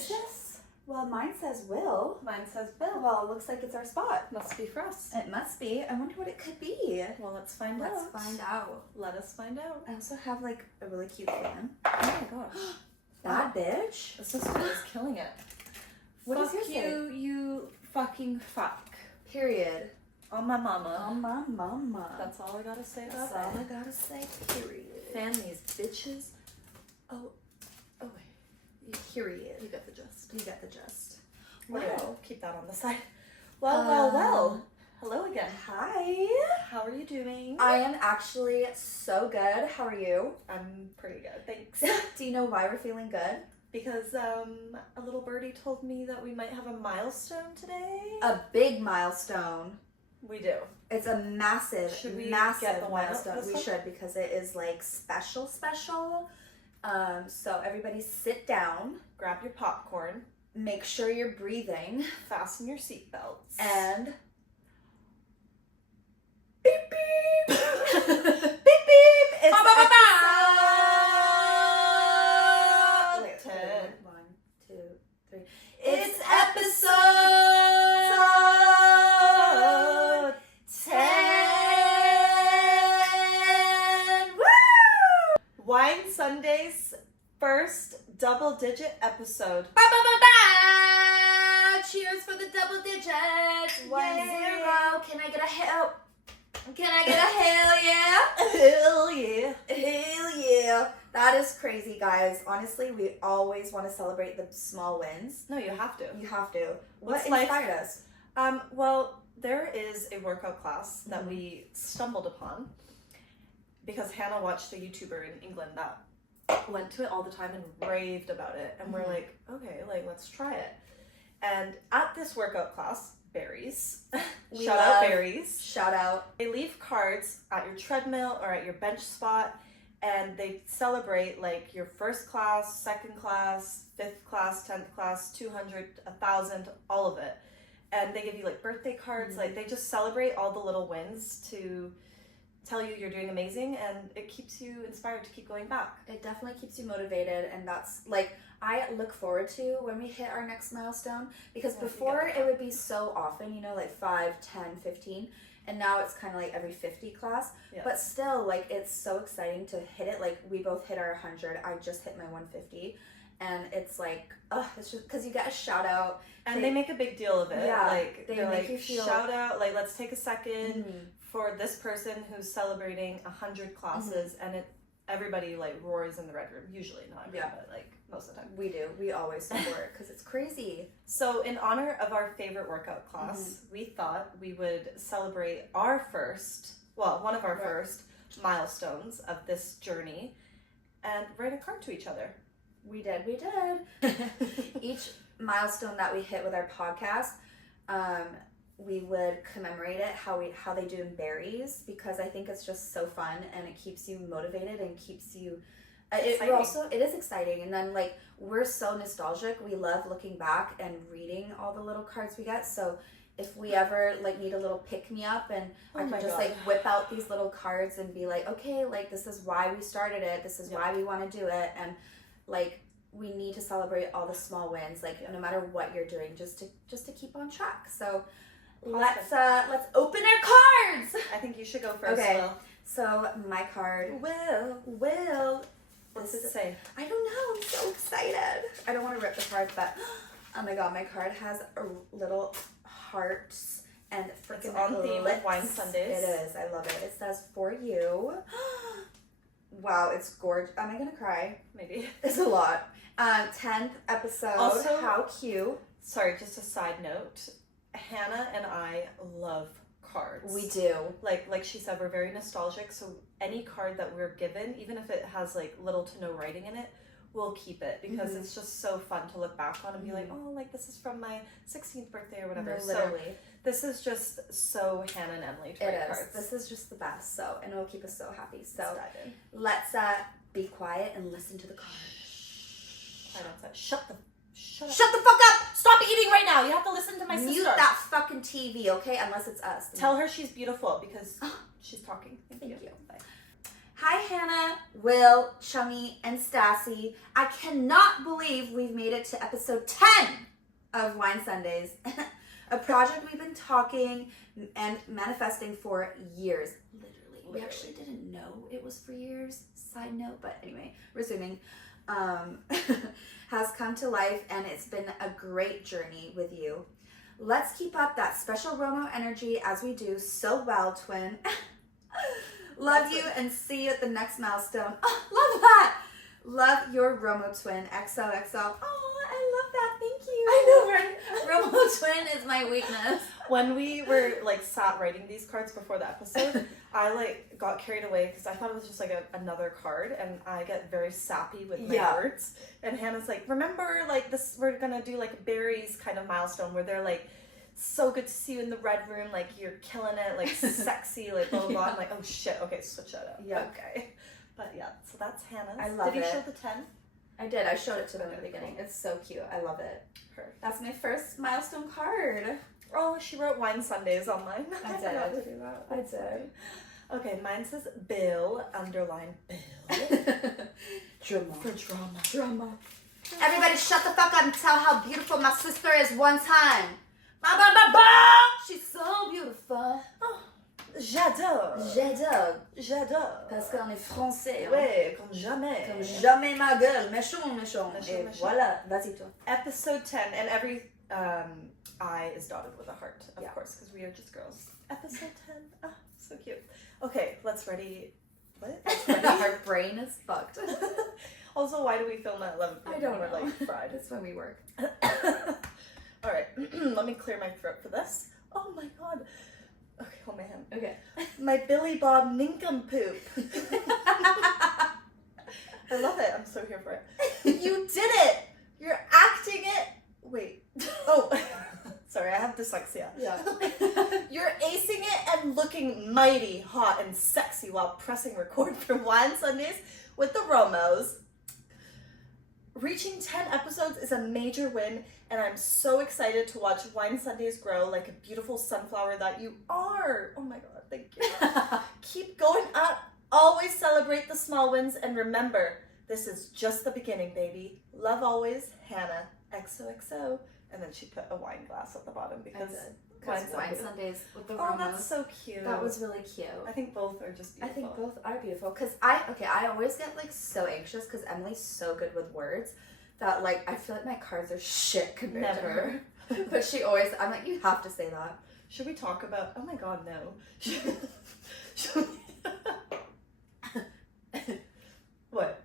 is this? Well, mine says Will. Mine says Bill. Well, it looks like it's our spot. Must be for us. It must be. I wonder what it could be. Well, let's find Let's out. find out. Let us find out. I also have like a really cute fan. Oh my gosh. Bad bitch. This one is killing it. What Fuck does yours you, you fucking fuck. Period. On my mama. On my mama. That's all I gotta say That's about all that. I gotta say. Period. Fan these bitches. Oh wait. Period. You get the gist. You get the gist. Wow. Wow. Keep that on the side. Well. Hello again. Hi. How are you doing? I am actually so good. How are you? I'm pretty good, thanks. Do you know why we're feeling good? Because a little birdie told me that we might have a milestone today. A big milestone. We do. It's a massive, Should we massive get the wine up milestone. this We one? should, because it is like special. So everybody sit down. Grab your popcorn. Make sure you're breathing. Fasten your seatbelts. And beep beep. beep beep. It's episode 10. 1, 2, 3. It's episode 10. Woo! Wine Sunday's first double-digit episode. Ba, ba, ba, ba! Cheers for the double digits. 1-0. Can I get a hell? Can I get a hell yeah? Hell yeah. Hell yeah. That is crazy, guys. Honestly, we always want to celebrate the small wins. No, you have to. You have to. What What's life? inspired us? Well, there is a workout class that we stumbled upon because Hannah watched a YouTuber in England that went to it all the time and raved about it. And we're like, okay, like, let's try it. And at this workout class, Berries, shout out Berries. Shout out. They leave cards at your treadmill or at your bench spot, and they celebrate like your first class, second class, 5th class, 10th class, 200, 1,000, all of it. And they give you like birthday cards, like they just celebrate all the little wins to tell you you're doing amazing, and it keeps you inspired to keep going back. It definitely keeps you motivated, and that's like I look forward to when we hit our next milestone, because before it would be so often, you know, like 5, 10, 15, and now it's kind of like every 50 class. Yeah. But still, like, it's so exciting to hit it. Like, we both hit our 100. I just hit my 150, and it's like, it's just because you get a shout out, and they make a big deal of it. Yeah, like they they're make like, you feel shout out, like, let's take a second for this person who's celebrating 100 classes, and everybody like roars in the red room. Usually, not everybody, but like most of the time. We do. We always support because it's crazy. So in honor of our favorite workout class, we thought we would celebrate our one of our first milestones of this journey, and write a card to each other. We did. Each milestone that we hit with our podcast, we would commemorate it how they do in Berries, because I think it's just so fun and it keeps you motivated and keeps you it is exciting. And then like we're so nostalgic, we love looking back and reading all the little cards we get. So if we ever like need a little pick me up, and I can just like whip out these little cards and be like, okay, like this is why we started it, this is why we want to do it, and like we need to celebrate all the small wins, like no matter what you're doing, just to keep on track. So let's open our cards. I think you should go first. Okay. Will. So my card. Will. What's it say? I don't know. I'm so excited. I don't want to rip the card, but oh my god, my card has a little hearts and freaking It's on theme with Wine Sundays. It is. I love it. It says for you. Wow, it's gorgeous. Am I gonna cry? Maybe. It's a lot. 10th episode. Also, how cute. Sorry, just a side note. Hannah and I love cards. We do. Like she said, we're very nostalgic, so any card that we're given, even if it has like little to no writing in it, we'll keep it, because it's just so fun to look back on and be like, oh, like this is from my 16th birthday or whatever. No, literally. So this is just so Hannah and Emily to write cards. This is just the best. So, and it'll keep us so happy. So let's let's be quiet and listen to the card. Shut the fuck up! Stop eating right now. You have to listen to my sister. Mute that fucking TV, okay? Unless it's us. Tell her she's beautiful because she's talking. Thank you. Bye. Hi, Hannah. Will, Chummy, and Stassi. I cannot believe we've made it to episode 10 of Wine Sundays, a project we've been talking and manifesting for years. Literally. We actually didn't know it was for years, side note, but anyway, resuming. Has come to life, and it's been a great journey with you. Let's keep up that special Romo energy as we do so well, twin. Love you and see you at the next milestone. Oh, love that. Love your Romo twin. XOXO. Oh, I love that. Thank you. I know, right? Romo twin is my weakness. When we were like sat writing these cards before the episode, I like got carried away because I thought it was just like another card, and I get very sappy with my words. And Hannah's like, remember, like this, we're gonna do like a berries kind of milestone where they're like, so good to see you in the red room, like you're killing it, like sexy, like blah blah blah. I'm like, oh shit, okay, switch that up. Yeah. Okay. But yeah, so that's Hannah's. I love Did it. you show the 10? I did. I showed it to them at the beginning. It's so cute. I love it. Perfect. That's my first milestone card. Oh, she wrote Wine Sundays on mine. I did. forgot to do that. I did. Okay, mine says Bill, underline Bill. Drama. For drama. Drama. Everybody shut the fuck up and tell how beautiful my sister is one time. Ba ba ba ba! She's so beautiful. Oh, j'adore. J'adore. J'adore. Parce qu'on est français. Hein? Ouais, comme jamais. Comme jamais ma gueule. Méchant, méchant. Méchant, Et méchant. voilà. Vas-y toi. Episode 10, and every I is dotted with a heart, of Yeah. course, because we are just girls. Episode 10. Ah, so cute. Okay, let's ready. What? Our brain is fucked. Also, why do we film at 11 p.m. I don't when know. we're like fried? It's when we work. All right, let me clear my throat for this. Oh my god. Okay, hold my hand. Okay. My Billy Bob nincompoop. I love it. I'm so here for it. You did it. You're acting it. Wait. Oh, sorry. I have dyslexia. Yeah. You're acing it and looking mighty, hot, and sexy while pressing record for Wine Sundays with the Romos. Reaching 10 episodes is a major win, and I'm so excited to watch Wine Sundays grow like a beautiful sunflower that you are. Oh my god, thank you. Keep going up. Always celebrate the small wins, and remember, this is just the beginning, baby. Love always, Hannah. XOXO. And then she put a wine glass at the bottom because Wine Sundays with the Oh, Romos. that's so cute. That was really cute. I think both are just I beautiful. think both are beautiful because I always get like so anxious because Emily's so good with words that like I feel like my cards are shit compared to her. But she always, I'm like, you have to say that. Should we talk about? Oh my god, no. Should we- What?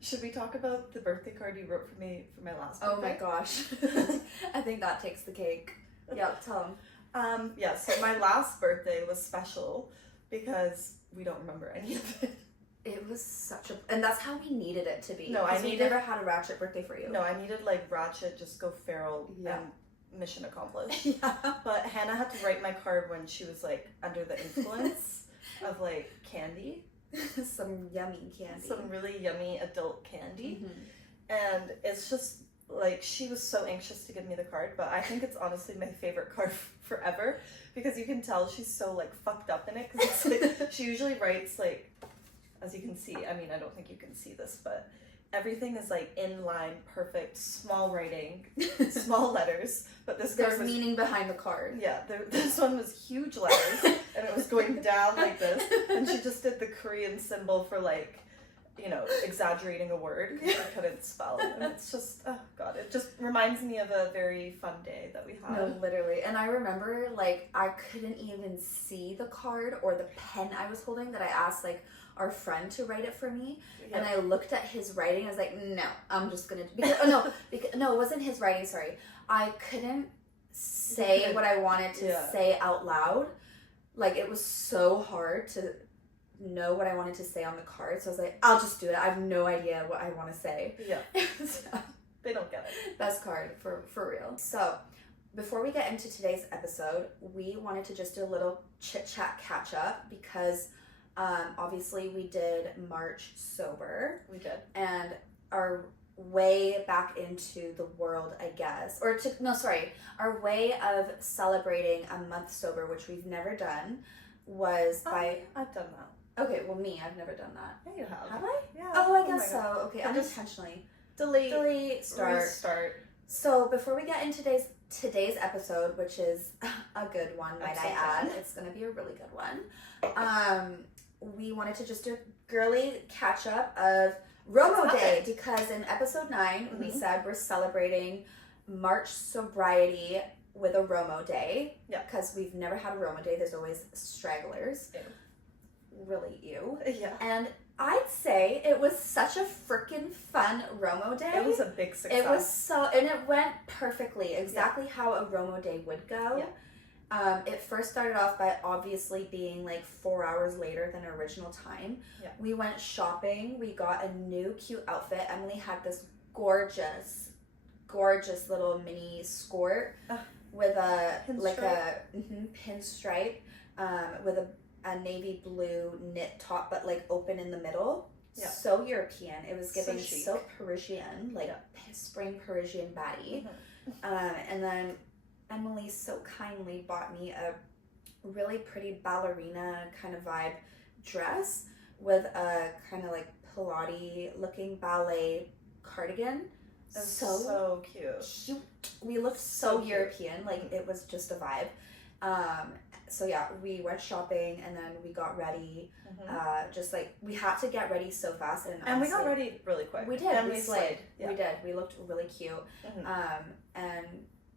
Should we talk about the birthday card you wrote for me for my last birthday? Oh my gosh. I think that takes the cake. Yeah, tell them. Yeah, so my last birthday was special because we don't remember any of it. It was such a, and that's how we needed it to be. No, I 'Cause we needed- never had a ratchet birthday for you. No, I needed like Ratchet, just go feral, Yeah. and mission accomplished. Yeah. But Hannah had to write my card when she was like under the influence of like candy. Some yummy candy. Some really yummy adult candy. Mhm. And it's just like she was so anxious to give me the card, but I think it's honestly my favorite card forever because you can tell she's so like fucked up in it because it's like she usually writes like, as you can see, I mean I don't think you can see this, but everything is like in line, perfect, small writing, small letters, but this There's card was, meaning behind the card. yeah, this one was huge letters and it was going down like this, and she just did the Korean symbol for like, you know, exaggerating a word because I couldn't spell. And it's just, oh god, it just reminds me of a very fun day that we had. No, literally. And I remember, like, I couldn't even see the card or the pen I was holding that I asked, like, our friend to write it for me. Yeah. And I looked at his writing. I was like, no, I'm just going to... no, it wasn't his writing, sorry. I couldn't say what I wanted to say out loud. Like, it was so hard to know what I wanted to say on the card. So I was like, I'll just do it. I have no idea what I want to say. Yeah. So, They don't get it. best card for real. So before we get into today's episode, we wanted to just do a little chit chat catch up because obviously we did March sober. We did. And our way back into the world, I guess, our way of celebrating a month sober, which we've never done, was by I've done that. Okay, well, me, I've never done that. Yeah, you have. Have I? Yeah. Oh, I guess my so. God. Okay, But just unintentionally. Delete. Start. Restart. So before we get into today's episode, which is a good one, might I add, it's gonna be a really good one. We wanted to just do a girly catch up of Romo Day because in episode 9 we said we're celebrating March sobriety with a Romo Day. Yeah. Because we've never had a Romo Day. There's always stragglers. Ew. Really ew. Yeah. And I'd say it was such a freaking fun Romo Day. It was a big success. It was and it went perfectly, exactly how a Romo Day would go. Yeah. It first started off by obviously being like 4 hours later than original time. Yeah. We went shopping. We got a new cute outfit. Emily had this gorgeous little mini skirt with a pinstripe with a navy blue knit top, but like open in the middle. Yeah. So European. It was giving so Parisian, like spring Parisian baddie. And then Emily so kindly bought me a really pretty ballerina kind of vibe dress with a kind of like Pilates looking ballet cardigan. So cute. We looked so European, like it was just a vibe. So yeah, we went shopping and then we got ready. Just like we had to get ready so fast, and we got ready really quick. We did. And we slayed. Yeah. We did. We looked really cute. And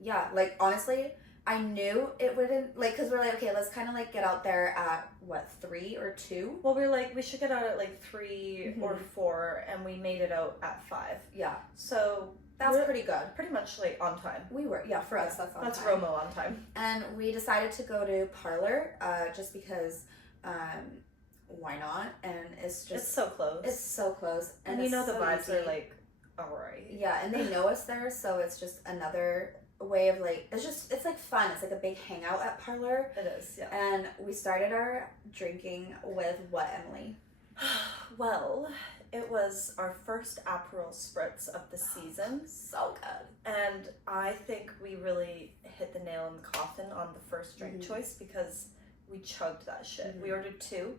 yeah, like honestly, I knew it wouldn't because we're like, okay, let's kind of like get out there at what 3 or 2. Well, we were like, we should get out at like 3 or 4, and we made it out at 5. Yeah. So that's pretty good. Pretty much like on time. We were, for us, that's on time. That's Romo on time. And we decided to go to Parlor, just because, why not? And it's so close. It's so close. And you know the vibes are like, alright. Yeah, and they know us there, so it's just another way of like, it's like fun. It's like a big hangout at Parlor. It is, yeah. And we started our drinking with what, Emily? Well, it was our first Aperol Spritz of the season. So good. And I think we really hit the nail in the coffin on the first drink choice because we chugged that shit. We ordered 2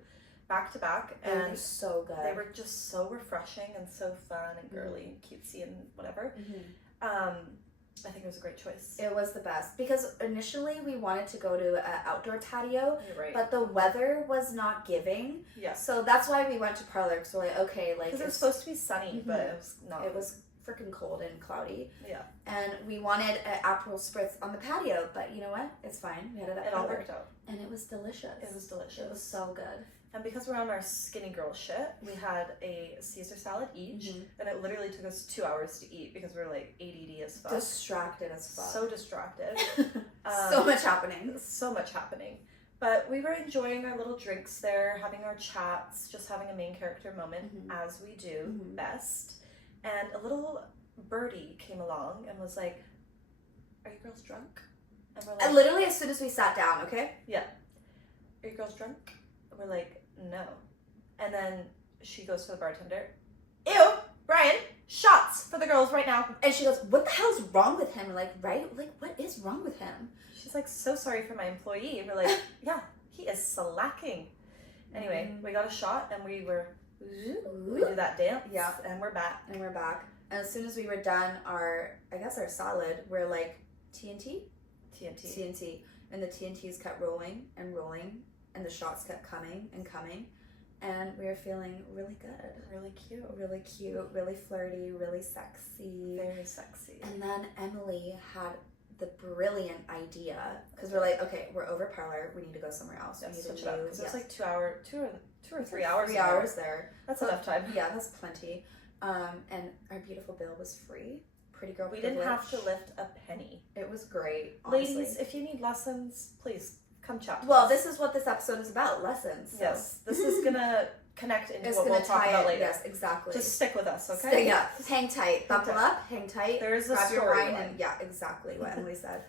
back to back, and they were so good. They were just so refreshing and so fun and girly and cutesy and whatever. I think it was a great choice. It was the best because initially we wanted to go to an outdoor patio, right. but the weather was not giving. Yeah. So that's why we went to Parlor because we're like, okay, like because it was supposed to be sunny, but it was not. It was freaking cold and cloudy. Yeah. And we wanted an Aperol Spritz on the patio, but you know what? It's fine. We had it at Parlor. It all worked out. And it was delicious. It was delicious. It was so good. And because we're on our skinny girl shit, we had a Caesar salad each, and it literally took us 2 hours to eat because we were like ADD as fuck. Distracted as fuck. So distracted. So much happening. So much happening. But we were enjoying our little drinks there, having our chats, just having a main character moment, as we do best. And a little birdie came along and was like, "Are you girls drunk?" And we're like, and literally as soon as we sat down, okay? Yeah. "Are you girls drunk?" And we're like, "No." And then she goes to the bartender, "Ew, Brian, shots for the girls right now." And she goes, "What the hell's wrong with him?" We're like, right? Like, what is wrong with him? She's like, "So sorry for my employee." And we're like, "Yeah, he is slacking." Anyway, we got a shot and we do that dance. Yeah. And we're back. And we're back. And as soon as we were done our salad, we're like, TNT? TNT. And the TNTs kept rolling and rolling. And the shots kept coming and coming. And we were feeling really good. Really cute. Really cute, really flirty, really sexy. Very sexy. And then Emily had the brilliant idea. Because we're like, okay, we're over Parlor. We need to go somewhere else. Yeah, we need switch to it up. Because it was like 2 or 3 hours. 3 hours there. That's enough time. Yeah, that's plenty. And our beautiful bill was free. Pretty girl We privilege. didn't have to lift a penny. It was great, honestly. Ladies, if you need lessons, please come chat to Well, us. this is what this episode is about, lessons. So. Yes, this is gonna connect into It's what gonna we'll talk about later. Yes, exactly. Just stick with us, okay? Stay, yeah, hang tight. Buckle up, hang tight. There is a grab your story wine and yeah, exactly what Emily said.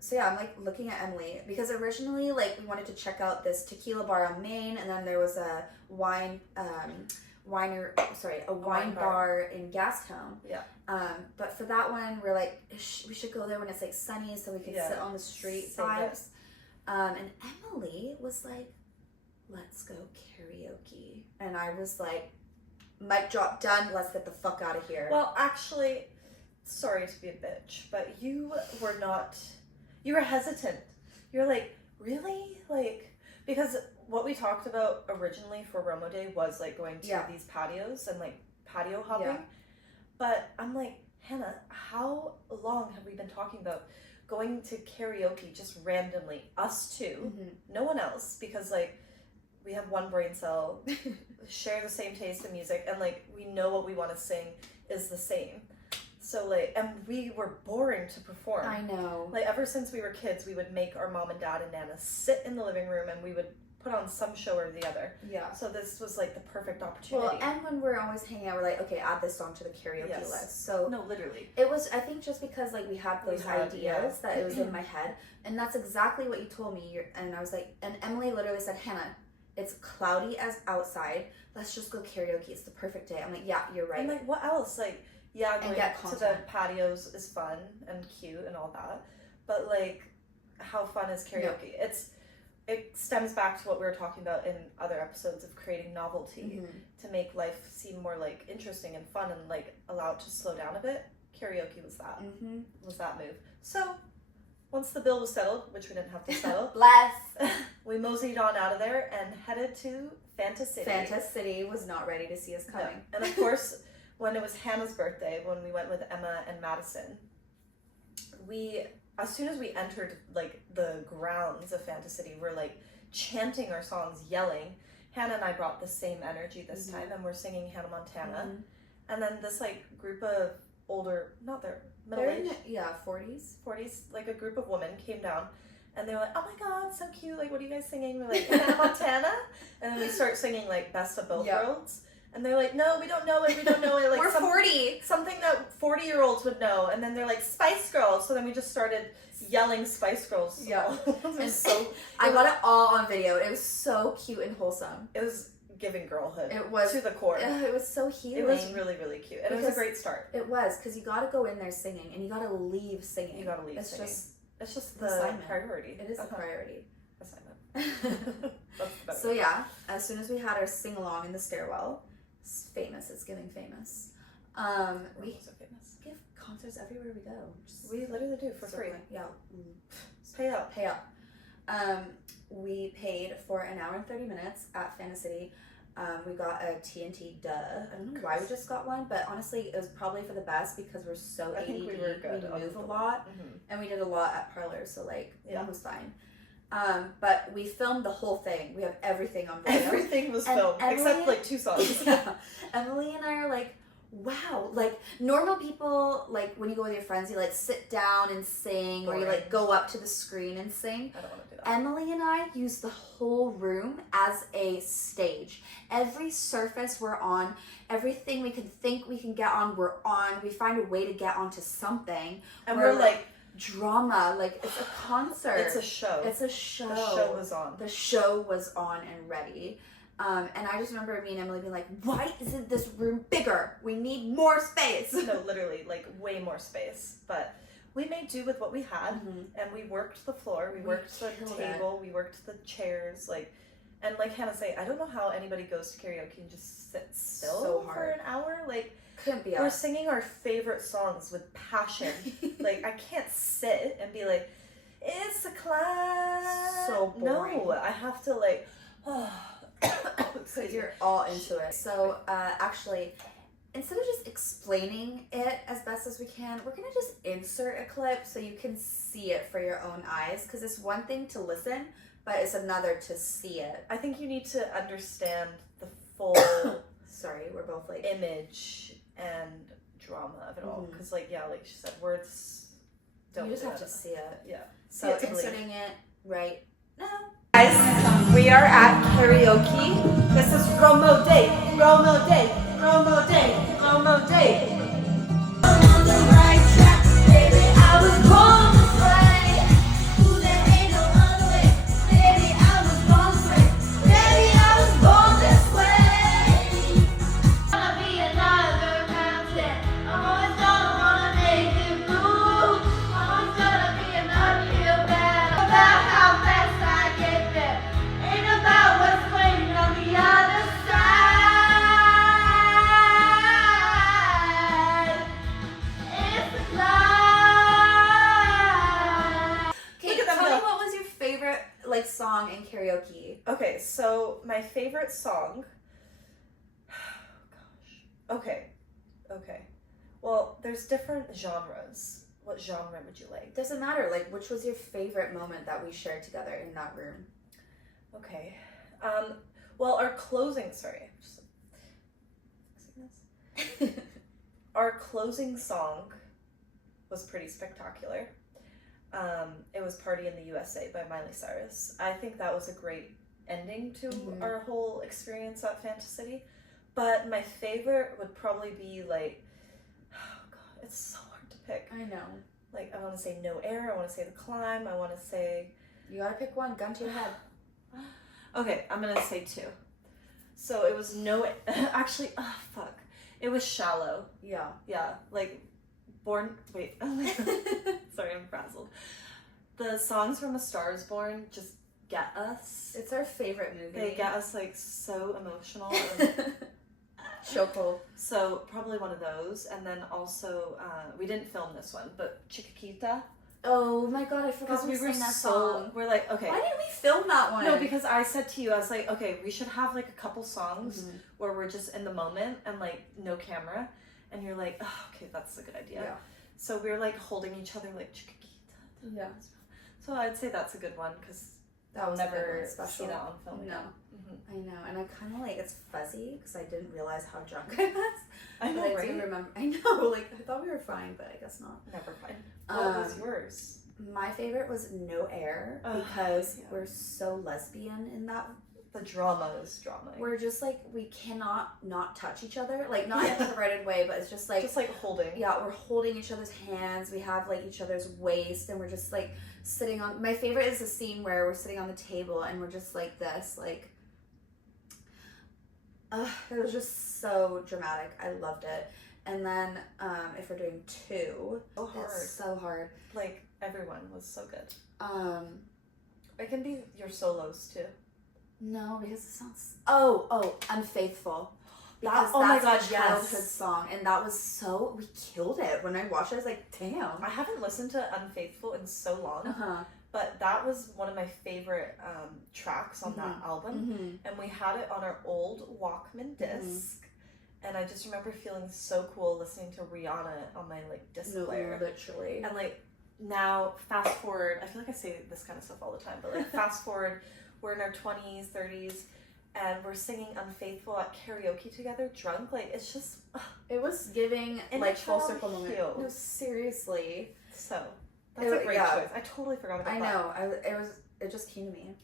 So yeah, I'm like looking at Emily because originally like we wanted to check out this tequila bar on Main, and then there was a wine bar in Gastown. Yeah. But for that one, we're like, we should go there when it's like sunny so we can sit on the street vibes. And Emily was like, let's go karaoke. And I was like, mic drop, done, let's get the fuck out of here. Well, actually, sorry to be a bitch, but you were hesitant. You're like, really? Like, because what we talked about originally for Romo Day was like going to these patios and like patio hopping. Yeah. But I'm like, Hannah, how long have we been talking about going to karaoke just randomly? Us two, no one else, because like we have one brain cell, share the same taste in music, and like we know what we want to sing is the same. So like, and we were boring to perform. I know. Like ever since we were kids, we would make our mom and dad and Nana sit in the living room and we would put on some show or the other. Yeah. So this was like the perfect opportunity. Well, and when we're always hanging out, we're like, okay, add this song to the karaoke list. So no, literally. It was, I think, just because like we had those ideas that it was in my head, and that's exactly what you told me. And I was like, and Emily literally said, Hannah, it's cloudy as outside. Let's just go karaoke. It's the perfect day. I'm like, yeah, you're right. I'm like, what else? Like, yeah, going to the patios is fun and cute and all that, but like, how fun is karaoke? Yep. It stems back to what we were talking about in other episodes of creating novelty to make life seem more like interesting and fun and like allow it to slow down a bit. Karaoke was that. Was that move. So once the bill was settled, which we didn't have to settle, we moseyed on out of there and headed to Fanta City. Fanta City was not ready to see us coming. No. And of course, when it was Hannah's birthday, when we went with Emma and Madison, as soon as we entered like the grounds of Fanta City, we're like chanting our songs, yelling. Hannah and I brought the same energy this time, and we're singing Hannah Montana. And then this like group of older, not their middle age, 40s, like a group of women came down, and they were like, "Oh my God, so cute! Like, what are you guys singing?" We're like, Hannah Montana, and then we start singing like Best of Both Worlds. And they're like, no, we don't know it. Like, we're 40. Something that 40-year-olds would know. And then they're like, Spice Girls. So then we just started yelling Spice Girls. Yeah. I got it all on video. It was so cute and wholesome. It was giving girlhood. It was. To the core. It was so healing. It was really, really cute. And it was a great start. It was, because you got to go in there singing and you got to leave singing. You got to leave singing. It's just the assignment. priority. It is the priority. Assignment. So yeah, as soon as we had our sing-along in the stairwell, famous. It's giving famous. We so famous. Give concerts everywhere we go. We literally do for free. Yeah. Pay up. We paid for an hour and 30 minutes at Fanta City. We got a TNT duh. I don't know why we just got one, but honestly, it was probably for the best because we're so ADD. We were good. We move a lot, and we did a lot at Parlors, so like it was fine. But we filmed the whole thing. We have everything on video. Everything was filmed, except like 2 songs. Emily and I are like, wow. Like, normal people, like, when you go with your friends, you, like, sit down and sing, or you, like, go up to the screen and sing. I don't want to do that. Emily and I use the whole room as a stage. Every surface we're on, everything we can think we can get on, we're on. We find a way to get onto something. And we're like drama, like it's a concert. It's a show. The show was on. The show was on and ready. And I just remember me and Emily being like, why isn't this room bigger? We need more space. No, literally, like way more space. But we made do with what we had, and we worked the floor, we worked the table, we worked the chairs, like, and like Hannah say, I don't know how anybody goes to karaoke and just sit still for an hour. Like, couldn't be we're us. Singing our favorite songs with passion. Like, I can't sit and be like, it's a class. So boring. No, I have to like, so you're all into it. So actually, instead of just explaining it as best as we can, we're gonna just insert a clip so you can see it for your own eyes, because it's one thing to listen, but it's another to see it. I think you need to understand the full sorry, we're both like image and drama of it all, because like like she said, words don't. You just have to see it. Yeah. So inserting it right now. Guys, we are at karaoke. This is Romo Day, Romo Day, Romo Day, Romo Day. I'm on the right track, baby. I was born to play. Ooh, there ain't no other way. Baby, I was born to play. Baby, I was born this way. Wanna be another mountain. I'm always gonna wanna make it move. I'm always gonna be an uphill battle. About how fast I get there. Ain't about what's so my favorite song. Oh, gosh. Okay. Well, there's different genres. What genre would you like? Doesn't matter. Like, which was your favorite moment that we shared together in that room? Okay. Well, our closing. Sorry. Just fixing this. Our closing song was pretty spectacular. It was Party in the USA by Miley Cyrus. I think that was a great ending to our whole experience at Fantasy. But my favorite would probably be like, oh god, it's so hard to pick. I know. Like, I want to say No Air, I want to say The Climb, I want to say... You gotta pick one, gun to your head. Okay, I'm gonna say two. So it was actually, fuck. It was Shallow. Yeah. Yeah, like, Sorry, I'm frazzled. The songs from A Star Is Born just get us. It's our favorite movie. They get us, like, so emotional. Choco. So, probably one of those. And then also, we didn't film this one, but Chiquita. Oh my god, I forgot Because we were that song. We're like, okay. Why didn't we film that one? No, because I said to you, I was like, okay, we should have like a couple songs where we're just in the moment and like no camera. And you're like, oh, okay, that's a good idea. Yeah. So we were like holding each other like Chiquita. Yeah. So I'd say that's a good one because I'll never see that on film. No. Mm-hmm. I know, and I kind of like, it's fuzzy because I didn't realize how drunk I was. I know, but right? I do remember. I know, like I thought we were fine, but I guess not. Never fine. What was yours? My favorite was No Air because we're so lesbian in that. The drama is drama. We're just like, we cannot not touch each other. Like, not in a perverted way, but it's just like holding. Yeah, we're holding each other's hands. We have like each other's waist, and we're just like sitting on. My favorite is the scene where we're sitting on the table and we're just like this, like. It was just so dramatic. I loved it. And then if we're doing two, it's so hard. Like, everyone was so good. It can be your solos too. No, because it sounds. Oh, Unfaithful. Because my that's god, a childhood song, and that was so, we killed it. When I watched it, I was like, damn. I haven't listened to Unfaithful in so long, but that was one of my favorite tracks on that album, and we had it on our old Walkman disc, and I just remember feeling so cool listening to Rihanna on my like disc player. Literally. And like now, fast forward, I feel like I say this kind of stuff all the time, but like fast forward, we're in our 20s, 30s, and we're singing Unfaithful at karaoke together, drunk. Like, it's just... It was giving, like, full circle moment. No, seriously. So, that's a great choice. I totally forgot about that. I know. It just came to me.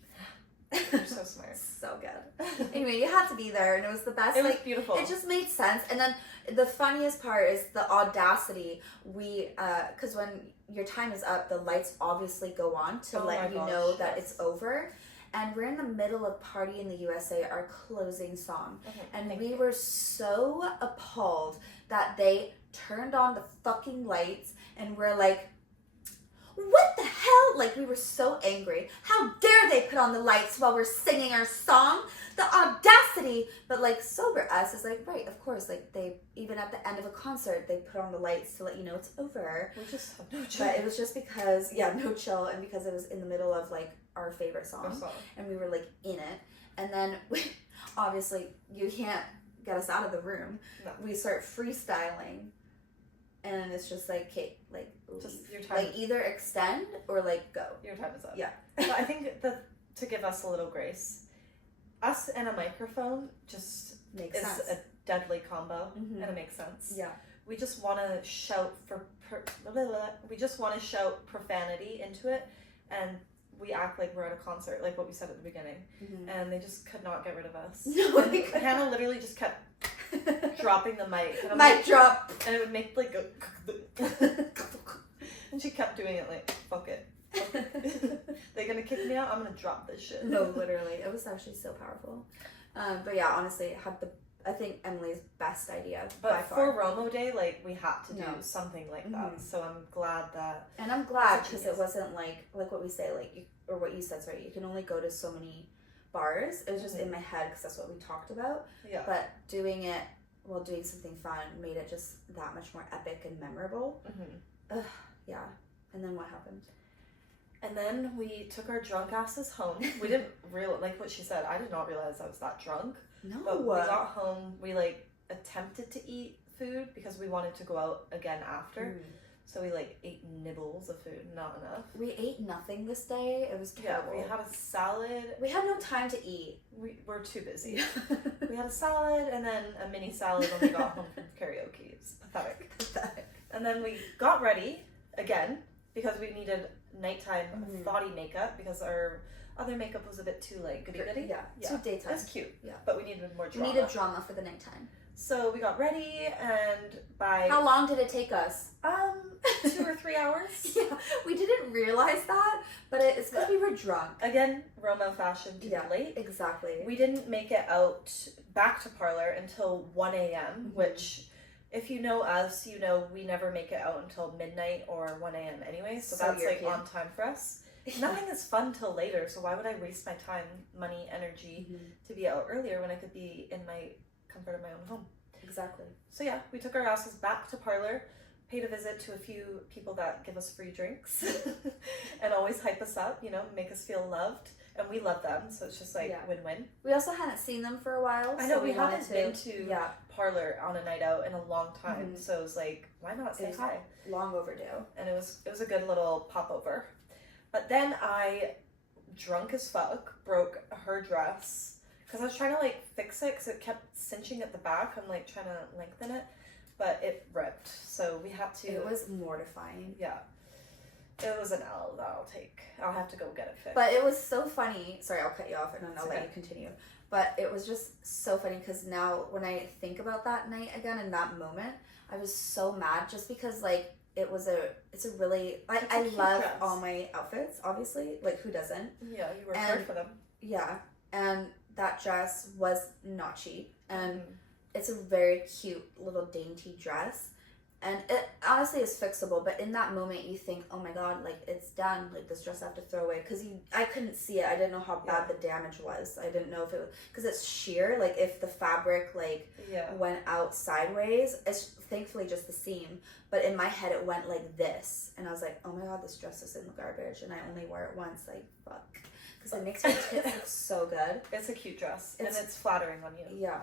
You're so smart. So good. Anyway, you had to be there, and it was the best. It was beautiful. It just made sense. And then the funniest part is the audacity. We, because when your time is up, the lights obviously go on to let you know that it's over. And we're in the middle of Party in the USA, our closing song. And we were so appalled that they turned on the fucking lights, and we're like, what the hell? Like, we were so angry. How dare they put on the lights while we're singing our song? The audacity! But, like, sober us is like, right, of course. Like, they, even at the end of a concert, they put on the lights to let you know it's over. We just have no chill. But it was just because, no chill, and because it was in the middle of, like, our favorite song. And we were, like, in it. And then, obviously, you can't get us out of the room. No. We start freestyling. And it's just like, okay, like, just your time. Like, either extend or, like, go. Your time is up. Yeah. But I think to give us a little grace, us and a microphone just makes sense. A deadly combo, and it makes sense. Yeah. We just want to shout profanity into it, and we act like we're at a concert, like what we said at the beginning, and they just could not get rid of us. No, Hannah literally just kept dropping the mic. And mic drop. And it would make like a... and she kept doing it like, fuck it. They're gonna kick me out? I'm gonna drop this shit. No, literally. It was actually so powerful. But yeah, honestly, it had I think Emily's best idea by far. For Romo Day, like, we had to do something like that. So I'm glad that... And I'm glad because it wasn't like what we say, like, or what you said, sorry, you can only go to so many bars. It was just in my head because that's what we talked about. Yeah. But doing it while doing something fun made it just that much more epic and memorable. Yeah. And then what happened? And then we took our drunk asses home. We didn't realize, like what she said, I did not realize I was that drunk. No. But we got home, we like attempted to eat food because we wanted to go out again after. So we like ate nibbles of food, not enough. We ate nothing this day. It was terrible. Yeah, we had a salad. We had no time to eat. We're too busy. We had a salad and then a mini salad when we got home from karaoke. It's pathetic. And then we got ready again because we needed nighttime thoughty makeup because our other makeup was a bit too like goody goody. Yeah, too daytime. It's cute. Yeah, but we needed more drama. We needed drama for the nighttime. So we got ready, and by how long did it take us? 2 or 3 hours. Yeah, we didn't realize that, but it's because we were drunk. Again, Romo fashion to be late. Exactly. We didn't make it out back to parlor until 1 a.m., which, if you know us, you know we never make it out until midnight or 1 a.m. anyway, so that's European. Like on time for us. Nothing is fun till later, so why would I waste my time, money, energy to be out earlier when I could be in my comfort of my own home? Exactly. So yeah, we took our asses back to parlor, paid a visit to a few people that give us free drinks and always hype us up, you know, make us feel loved, and we love them, so it's just like win-win. We also hadn't seen them for a while. I know, we haven't been to parlor on a night out in a long time, so it was like, why not say hi? Long overdue. And it was a good little popover. But then I, drunk as fuck, broke her dress because I was trying to like fix it because it kept cinching at the back. I'm like trying to lengthen it, but it ripped. So we had to. It was mortifying. Yeah. It was an L that I'll take. I'll have to go get it fixed. But it was so funny. Sorry, I'll cut you off and then I'll let you continue. But it was just so funny because now when I think about that night again in that moment, I was so mad just because like it's a really, I love dress. All my outfits, obviously. Like, who doesn't? Yeah, you worked hard for them. Yeah, and that dress was not cheap. And it's a very cute little dainty dress. And it honestly is fixable, but in that moment you think, oh my god, like it's done, like this dress I have to throw away, because I couldn't see it. I didn't know how bad the damage was. I didn't know if it was, because it's sheer, like if the fabric like went out sideways, it's thankfully just the seam, but in my head it went like this, and I was like, oh my god, this dress is in the garbage, and I only wore it once, like fuck. Because it makes your tits look so good. It's a cute dress. And it's flattering on you. Yeah.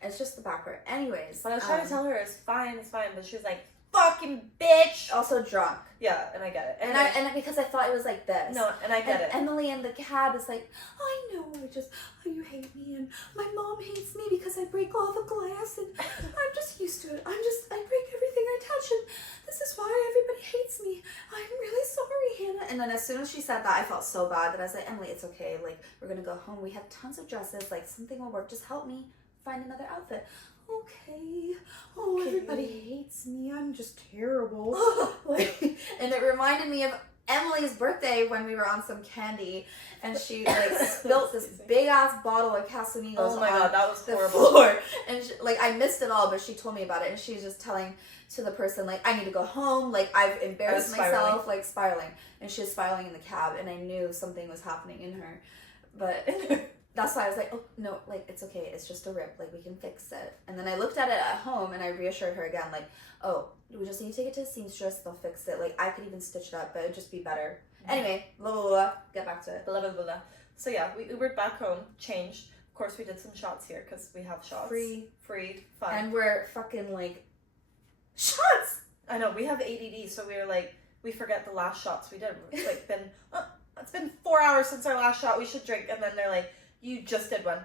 It's just the back part. Anyways. But I was trying to tell her it's fine. But she was like, fucking bitch. Also drunk. Yeah, and I get it. And because I thought it was like this. No, and I get it. Emily in the cab is like, I know, you hate me, and my mom hates me because I break all the glass, and I'm just used to it. I break everything I touch, and this is why everybody hates me. I'm really sorry, Hannah. And then as soon as she said that, I felt so bad that I was like, Emily, it's okay. Like, we're going to go home. We have tons of dresses. Like, something will work. Just help me find another outfit. Okay. Oh, everybody hates me. I'm just terrible. And it reminded me of Emily's birthday when we were on some candy, and she like spilt this big ass bottle of Casamigos. Oh my god, that was horrible. Floor. And she, like I missed it all, but she told me about it, and she was just telling to the person like, I need to go home. Like I've embarrassed myself, like spiraling, and she was spiraling in the cab, and I knew something was happening in her, but. That's why I was like, oh, no, like, it's okay. It's just a rip. Like, we can fix it. And then I looked at it at home, and I reassured her again, like, oh, we just need to take it to the seamstress. They'll fix it. Like, I could even stitch it up, but it would just be better. Anyway, blah, blah, blah. Get back to it. Blah, blah, blah, blah. So, yeah, we Ubered back home, changed. Of course, we did some shots here, because we have shots. Free, fun. And we're fucking, like, shots! I know, we have ADD, so we're like, we forget the last shots we did. It's like it's been 4 hours since our last shot. We should drink. And then they're like, you just did one.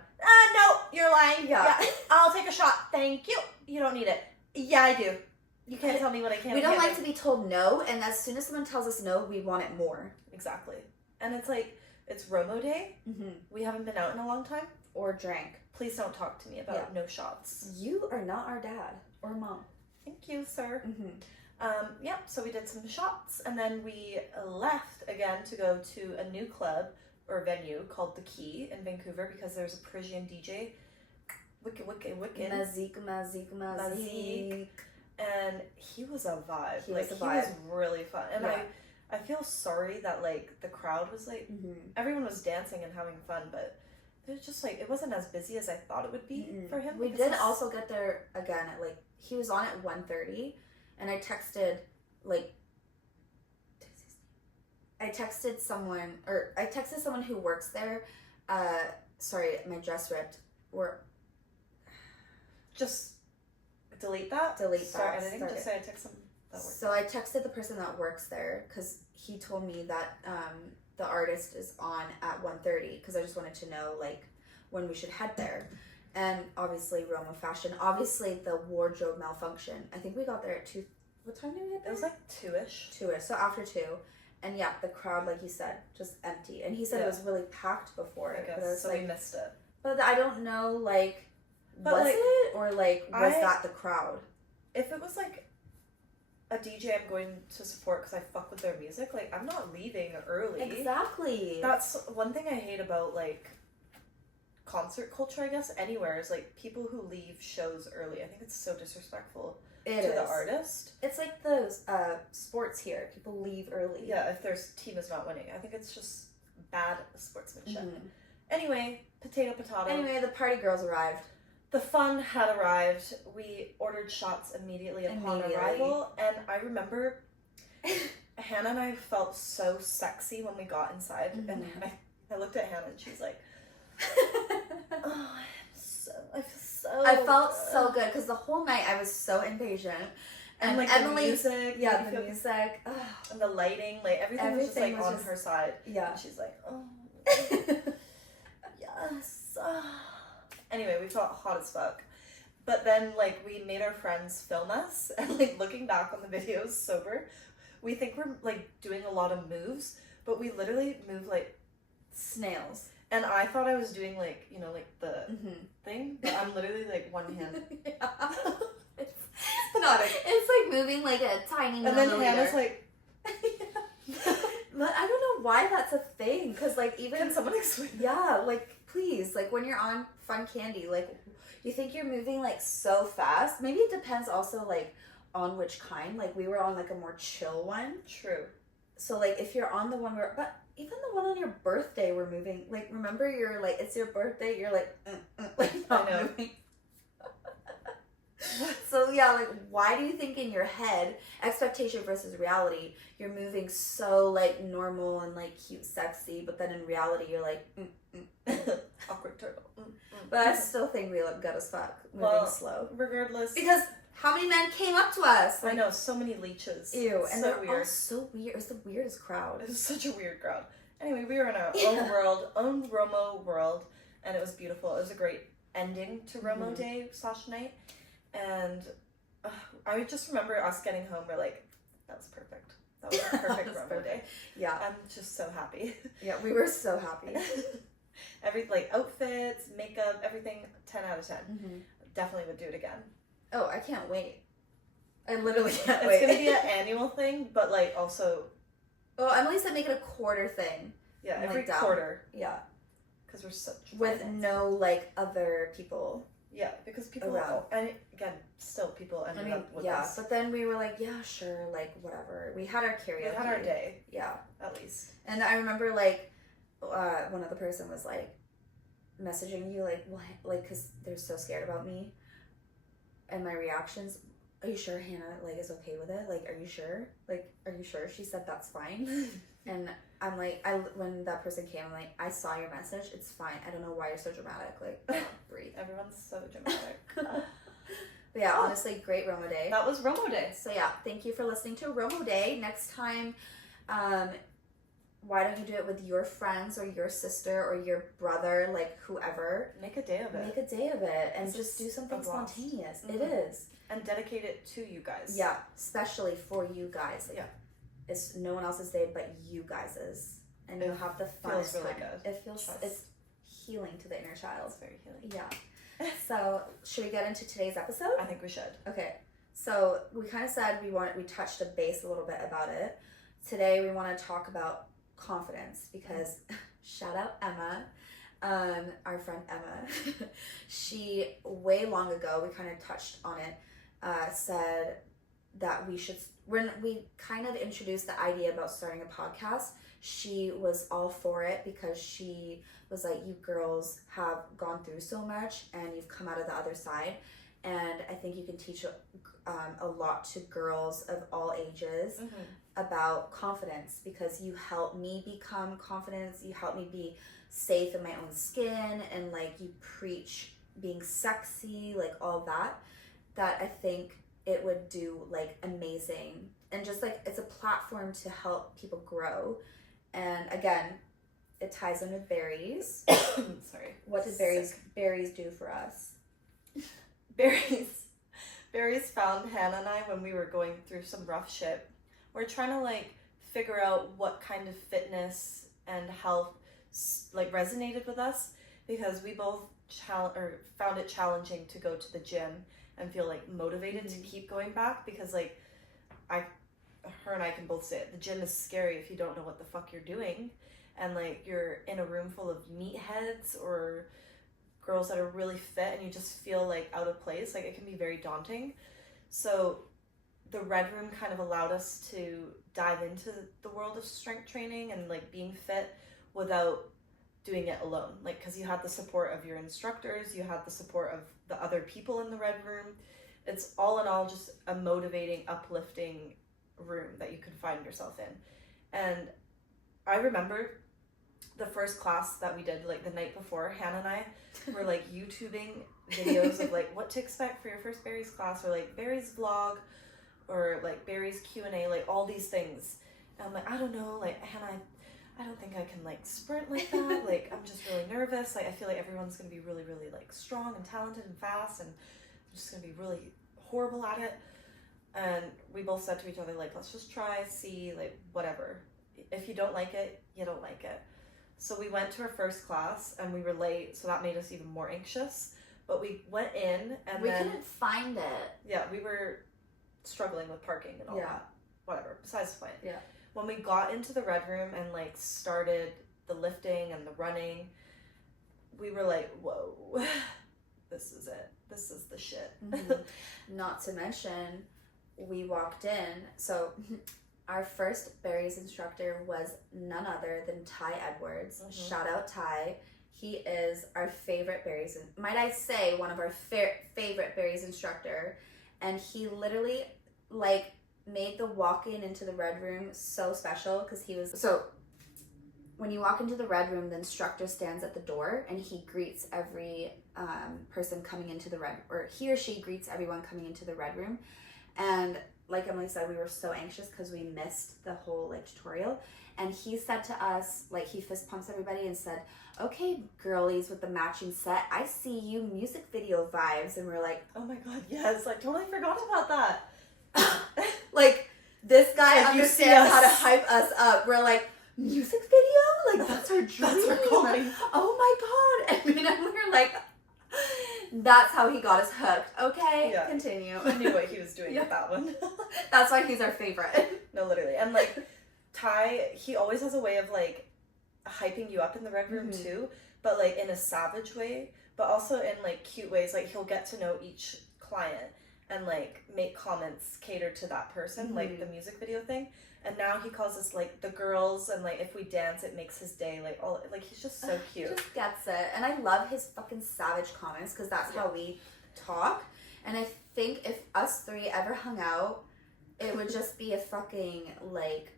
No, you're lying. Yeah. I'll take a shot. Thank you. You don't need it. Yeah, I do. You can't tell me what I can. We don't like to be told no, and as soon as someone tells us no, we want it more. Exactly. And it's like, it's Romo Day. We haven't been out in a long time. Or drank. Please don't talk to me about no shots. You are not our dad or mom. Thank you, sir. So we did some shots, and then we left again to go to a new club or venue called The Key in Vancouver, because there's a Parisian DJ, wicked. Mazik. And he was a vibe. He was really fun. And I feel sorry that like the crowd was like, everyone was dancing and having fun, but it was just like, it wasn't as busy as I thought it would be for him. We did also get there again at like, he was on at 1:30, and I texted like, I texted someone who works there. Sorry, my dress ripped. Just delete that. Start editing. Just say I text someone that works. So I texted the person that works there because he told me that the artist is on at 1:30 because I just wanted to know like when we should head there. And obviously Romo fashion. Obviously the wardrobe malfunction. I think we got there at 2. What time did we get there? It was like 2-ish. 2-ish. So after 2. And yeah, the crowd, like you said, just empty. And he said it was really packed before it. I guess. But So like, we missed it. But I don't know, like, but was like, it? Or like, was that the crowd? If it was like a DJ I'm going to support because I fuck with their music, like, I'm not leaving early. Exactly. That's one thing I hate about like concert culture, I guess, anywhere, is like people who leave shows early. I think it's so disrespectful to the artist. It's like those sports here. People leave early. Yeah, if their team is not winning. I think it's just bad sportsmanship. Anyway, potato. Anyway, the party girls arrived. The fun had arrived. We ordered shots immediately upon arrival, and I remember Hannah and I felt so sexy when we got inside, and I looked at Hannah and she's like, oh, I felt so good because the whole night I was so impatient. And like Emily, the music, the music, and the lighting, like everything was just like on her side. Yeah, and she's like, oh, yes. Anyway, we felt hot as fuck, but then like we made our friends film us, and like looking back on the videos sober, we think we're like doing a lot of moves, but we literally move like snails. And I thought I was doing like, you know, like the thing, but I'm literally like one hand. It's like moving like a tiny millimeter. And then Hannah's like, but I don't know why that's a thing, because like even can someone explain? Yeah, like please, like when you're on Fun Candy, like you think you're moving like so fast. Maybe it depends also like on which kind. Like we were on like a more chill one. True. So like if you're on the one but even the one on your birthday, we're moving. Like remember, you're like it's your birthday. You're like like not moving. So yeah, like why do you think in your head, expectation versus reality, you're moving so like normal and like cute, sexy, but then in reality you're like awkward turtle. But I still think we look good as fuck moving slow. Regardless, because how many men came up to us? Like, I know, so many leeches. Ew, and so they're weird. all so weird. It was the weirdest crowd. It was such a weird crowd. Anyway, we were in our own Romo world, and it was beautiful. It was a great ending to Romo Day / night. And I just remember us getting home, we're like, that was perfect. That was a perfect Romo Day. Yeah. I'm just so happy. Yeah, we were so happy. Like outfits, makeup, everything, 10 out of 10. Definitely would do it again. Oh, I can't wait. I literally can't wait. It's going to be an annual thing, but like also... Oh, Emily said make it a quarter thing. Yeah, every quarter. Yeah. Because we're such... With no like other people. Yeah, because people around. And again, still people ended up with us. But then we were like, yeah, sure, like whatever. We had our karaoke. We had our day. Yeah. At least. And I remember like one other person was like messaging you like, what? Like, because they're so scared about me and my reactions. Are you sure Hannah like is okay with it? Like, are you sure? Like, are you sure? She said that's fine. And I'm like, when that person came, I'm like, I saw your message. It's fine. I don't know why you're so dramatic. Like, breathe. Everyone's so dramatic. But yeah, honestly, great Romo Day. That was Romo Day. So yeah, thank you for listening to Romo Day. Next time, why don't you do it with your friends or your sister or your brother, like whoever. Make a day of it. Make a day of it and just do something spontaneous. It is. And dedicate it to you guys. Yeah, especially for you guys. Like, yeah. It's no one else's day but you guys's. And you'll have the funnest feels really time. good. It feels, it's healing to the inner child. It's very healing. Yeah. So, should we get into today's episode? I think we should. Okay. So, we kind of said we touched a base a little bit about it. Today, we want to talk about confidence because, shout out Emma, our friend Emma. She, way long ago, we kind of touched on it, said that we should, when we kind of introduced the idea about starting a podcast, she was all for it because she was like, you girls have gone through so much and you've come out of the other side. And I think you can teach a lot to girls of all ages about confidence, because you help me become confident. You help me be safe in my own skin, and like you preach being sexy, like all that I think it would do like amazing, and just like it's a platform to help people grow. And again, it ties in with berries. Sorry. What did berries do for us? Berries found Hannah and I when we were going through some rough shit. We're trying to like figure out what kind of fitness and health like resonated with us, because we both found it challenging to go to the gym and feel like motivated to keep going back, because like her and I can both say it, the gym is scary if you don't know what the fuck you're doing, and like you're in a room full of meatheads or girls that are really fit and you just feel like out of place. Like it can be very daunting. So the Red Room kind of allowed us to dive into the world of strength training and like being fit without doing it alone. Like, because you had the support of your instructors, you had the support of the other people in the Red Room. It's all in all just a motivating, uplifting room that you can find yourself in. And I remember the first class that we did, like the night before, Hannah and I were like YouTubing videos of like what to expect for your first berries class, or like berries vlog, or like berries Q&A, like all these things. And I'm like, I don't know, like Hannah, I don't think I can like sprint like that. Like I'm just really nervous. Like I feel like everyone's gonna be really, really like strong and talented and fast, and I'm just gonna be really horrible at it. And we both said to each other, like, let's just try, see, like whatever. If you don't like it, you don't like it. So we went to our first class and we were late, so that made us even more anxious. But we went in and we couldn't find it. Yeah, we were struggling with parking and all that. Whatever, besides the point. Yeah. When we got into the Red Room and like started the lifting and the running, we were like, whoa, this is it. This is the shit. Not to mention, we walked in, so our first berries instructor was none other than Ty Edwards. Shout out Ty. He is our favorite berries, might I say, one of our favorite berries instructor. And he literally like made the walk-in into the Red Room so special, because he was so when you walk into the Red Room, the instructor stands at the door and he greets every person coming into the or he or she greets everyone coming into the Red Room. And like Emily said, we were so anxious because we missed the whole like tutorial. And he said to us, like he fist pumps everybody and said, okay, girlies with the matching set, I see you music video vibes. And we're like, oh my God, yes, I totally forgot about that. Like this guy understands how to hype us up. We're like, music video? Like that's our dream. That's our calling. Oh my God. And we were like, that's how he got us hooked. Okay, continue. He knew what he was doing with that one. That's why he's our favorite. No, literally. And like Ty, he always has a way of like hyping you up in the Red Room too, but like in a savage way, but also in like cute ways. Like he'll get to know each client and like make comments cater to that person, like the music video thing. And now he calls us like the girls, and like if we dance, it makes his day. Like all, like he's just so cute. He just gets it, and I love his fucking savage comments, because that's how we talk. And I think if us three ever hung out, it would just be a fucking like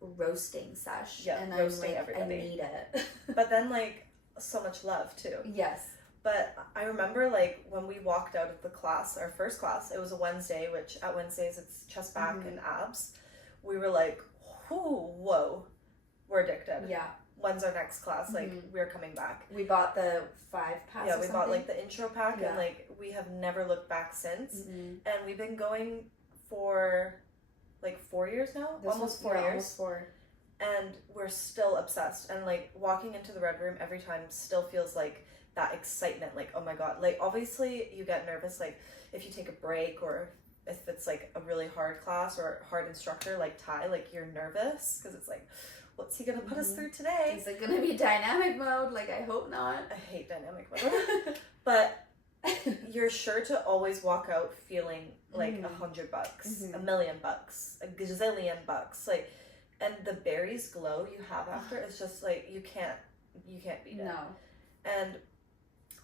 roasting sesh. Yeah, and roasting I'm like, everybody. I need it. But then like so much love too. Yes. But I remember like when we walked out of the class, our first class, it was a Wednesday, which at Wednesdays it's chest, back, and abs. We were like, whoa, we're addicted. Yeah. When's our next class? Like, we're coming back. We bought the 5 pack. Yeah, we bought like the intro pack, and like we have never looked back since. And we've been going for like 4 years now. Almost 4 years. Almost 4. And we're still obsessed. And like walking into the Red Room every time still feels like that excitement. Like, oh my God. Like, obviously you get nervous, like if you take a break, or if it's like a really hard class or hard instructor like Ty, like you're nervous because it's like, what's he gonna put us through today? Is it gonna be dynamic mode? Like, I hope not. I hate dynamic mode. But you're sure to always walk out feeling like $100, $1 million, a gazillion bucks. Like, and the berries glow you have after, it's just like you can't beat it. No. And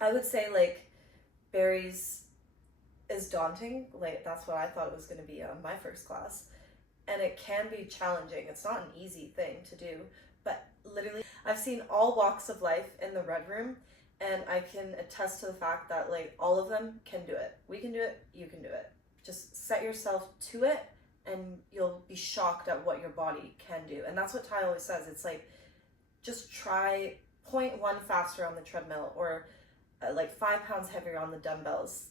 I would say like berries is daunting. Like, that's what I thought it was going to be on my first class. And it can be challenging. It's not an easy thing to do. But literally, I've seen all walks of life in the Red Room. And I can attest to the fact that, like, all of them can do it. We can do it. You can do it. Just set yourself to it, and you'll be shocked at what your body can do. And that's what Ty always says. It's like, just try 0.1 faster on the treadmill, or like 5 pounds heavier on the dumbbells.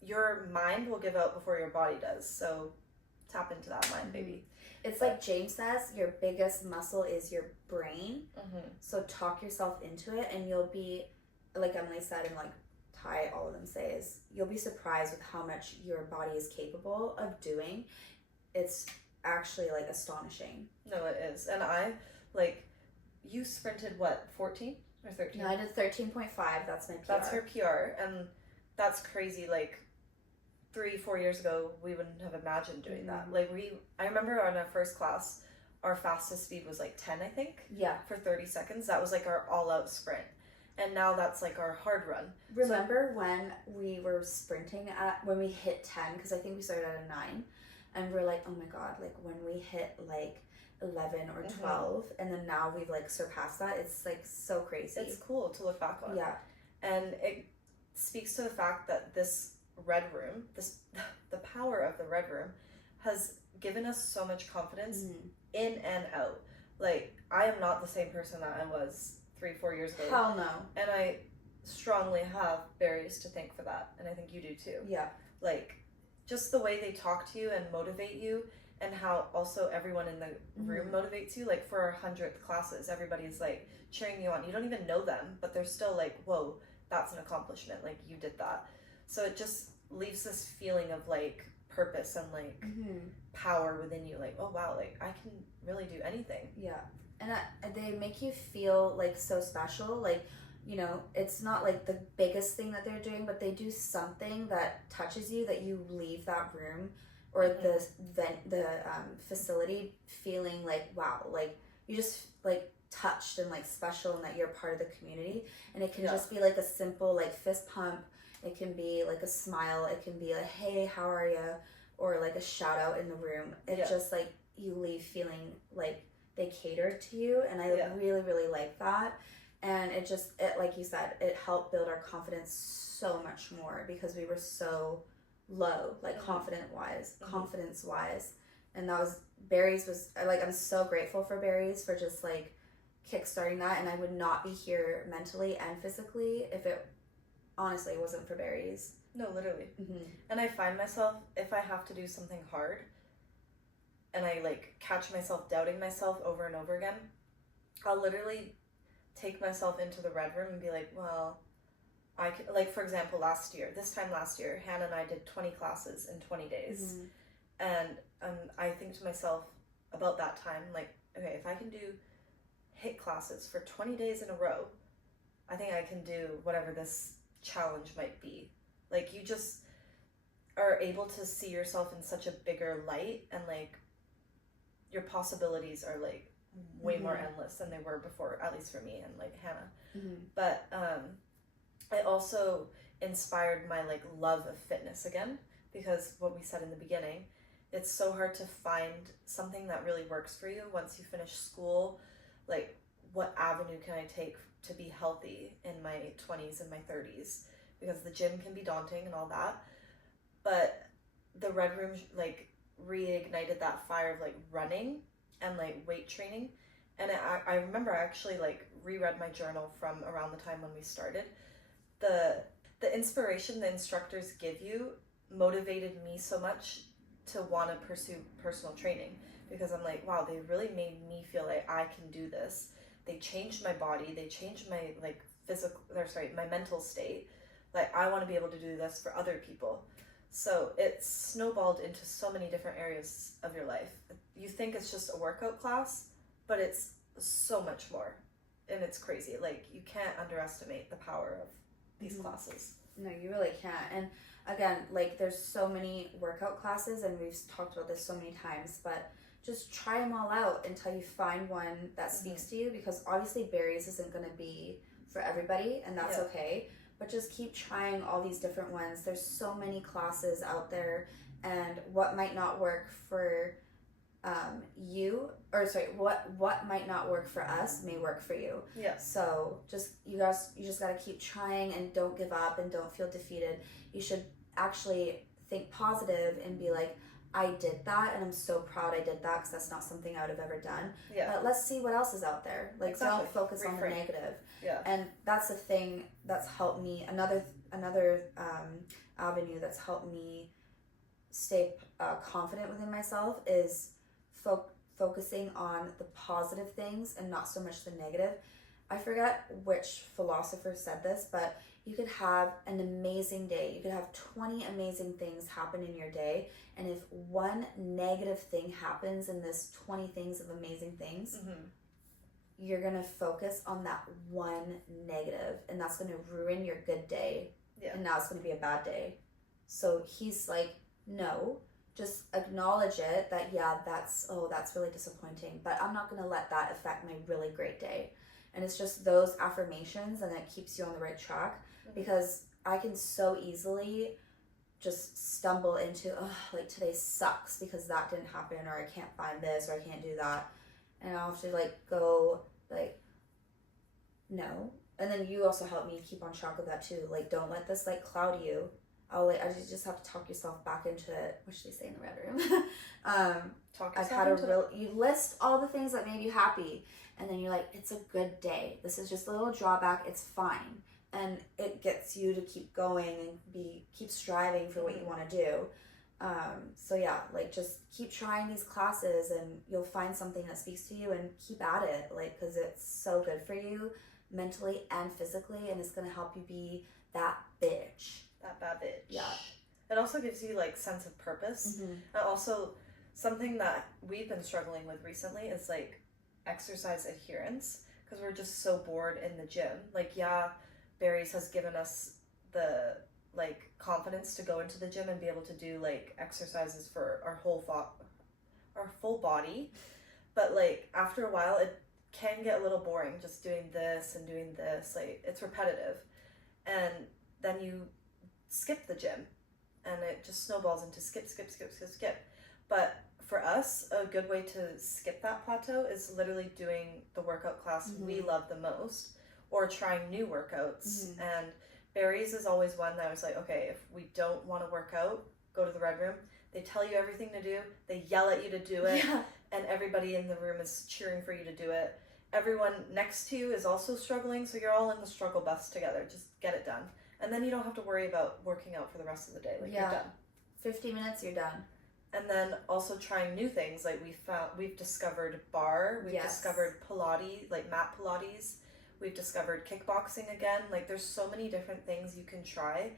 Your mind will give out before your body does. So tap into that mind, baby. It's like James says, your biggest muscle is your brain. So talk yourself into it, and you'll be, like Emily said, and like Ty, all of them say, is you'll be surprised with how much your body is capable of doing. It's actually like astonishing. No, it is. And I, like, you sprinted what, 14 or 13? No, I did 13.5. That's my PR. That's her PR, and that's crazy. Like, 3-4 years ago, we wouldn't have imagined doing that. Like, I remember on our first class, our fastest speed was like 10, I think. Yeah. For 30 seconds. That was like our all-out sprint. And now that's like our hard run. Remember when we were sprinting when we hit 10, because I think we started at a 9, and we're like, oh my God, like when we hit like 11 or 12, and then now we've like surpassed that. It's like so crazy. It's cool to look back on. Yeah. And it speaks to the fact that this Red Room, the power of the Red Room, has given us so much confidence in and out. Like, I am not the same person that I was 3-4 years ago. Hell no. And I strongly have berries to thank for that, and I think you do too. Yeah. Like, just the way they talk to you and motivate you, and how also everyone in the room motivates you. Like, for our 100th classes, everybody's like cheering you on. You don't even know them, but they're still like, whoa, that's an accomplishment. Like, you did that. So it just leaves this feeling of like purpose and like power within you. Like, oh wow, like I can really do anything. Yeah. And they make you feel like so special. Like, you know, it's not like the biggest thing that they're doing, but they do something that touches you, that you leave that room or the facility feeling like, wow, like you just like touched and like special, and that you're part of the community. And it can just be like a simple like fist pump. It can be like a smile. It can be like, hey, how are you? Or like a shout out in the room. It just like you leave feeling like they cater to you, and I really, really like that. And it like you said, it helped build our confidence so much more, because we were so low, like confidence wise. And that was, Berries was, like, I'm so grateful for Berries for just like kickstarting that. And I would not be here mentally and physically if it honestly wasn't for Berries. No, literally. And I find myself, if I have to do something hard and I like catch myself doubting myself over and over again, I'll literally take myself into the Red Room and be like, well, I could, like, for example, this time last year, Hannah and I did 20 classes in 20 days. And I think to myself about that time, like, okay, if I can do HIIT classes for 20 days in a row, I think I can do whatever this challenge might be. Like, you just are able to see yourself in such a bigger light, and like your possibilities are like way more endless than they were before, at least for me and like Hannah. But I also inspired my like love of fitness again, because what we said in the beginning, it's so hard to find something that really works for you once you finish school. Like, what avenue can I take to be healthy in my 20s and my 30s? Because the gym can be daunting and all that, but the Red Room like reignited that fire of like running and like weight training. And I remember I actually like reread my journal from around the time when we started. The inspiration the instructors give you motivated me so much to want to pursue personal training, because I'm like, wow, they really made me feel like I can do this. They changed my body, they changed my like my mental state. Like, I want to be able to do this for other people. So it's snowballed into so many different areas of your life. You think it's just a workout class, but it's so much more. And it's crazy. Like, you can't underestimate the power of these classes. No, you really can't. And again, like, there's so many workout classes, and we've talked about this so many times, but just try them all out until you find one that speaks to you, because obviously Berries isn't going to be for everybody, and that's okay. but just keep trying all these different ones. There's so many classes out there, and what might not work for what might not work for us may work for you. Yeah. So you just got to keep trying and don't give up and don't feel defeated. You should actually think positive and be like, I did that and I'm so proud I did that, because that's not something I would have ever done. Yeah. But let's see what else is out there. Like, exactly. Don't focus on the negative. Yeah. And that's the thing that's helped me. Another avenue that's helped me stay confident within myself is focusing on the positive things and not so much the negative. I forget which philosopher said this, but you could have an amazing day. You could have 20 amazing things happen in your day, and if one negative thing happens in this 20 things of amazing things, you're going to focus on that one negative, and that's going to ruin your good day. Yeah. And now it's going to be a bad day. So he's like, no, just acknowledge it, that that's really disappointing, but I'm not going to let that affect my really great day. And it's just those affirmations, and it keeps you on the right track, because I can so easily just stumble into, like today sucks because that didn't happen, or I can't find this, or I can't do that, and I'll have to go no. And then you also help me keep on track of that too. Like, don't let this cloud you. I just have to talk yourself back into it. What should they say in the red room? I've had you list all the things that made you happy, and then you're like, it's a good day. This is just a little drawback. It's fine. And it gets you to keep going and keep striving for what you want to do. So yeah, just keep trying these classes, and you'll find something that speaks to you, and keep at it, because it's so good for you mentally and physically, and it's going to help you be that bitch. That bad bitch. Yeah. It also gives you sense of purpose. And also something that we've been struggling with recently is exercise adherence, because we're just so bored in the gym. Barry's has given us the confidence to go into the gym and be able to do exercises for our full body, but after a while it can get a little boring just doing this and doing this. It's repetitive, and then you skip the gym and it just snowballs into skip. But for us, a good way to skip that plateau is literally doing the workout class we love the most, or trying new workouts. And Barry's is always one that I was like, okay, if we don't want to work out, go to the red room. They tell you everything to do. They yell at you to do it. Yeah. And everybody in the room is cheering for you to do it. Everyone next to you is also struggling, so you're all in the struggle bus together. Just get it done. And then you don't have to worry about working out for the rest of the day. You're done. 50 minutes, you're done. And then also trying new things. We've discovered bar. We've discovered Pilates, mat Pilates. We've discovered kickboxing again. There's so many different things you can try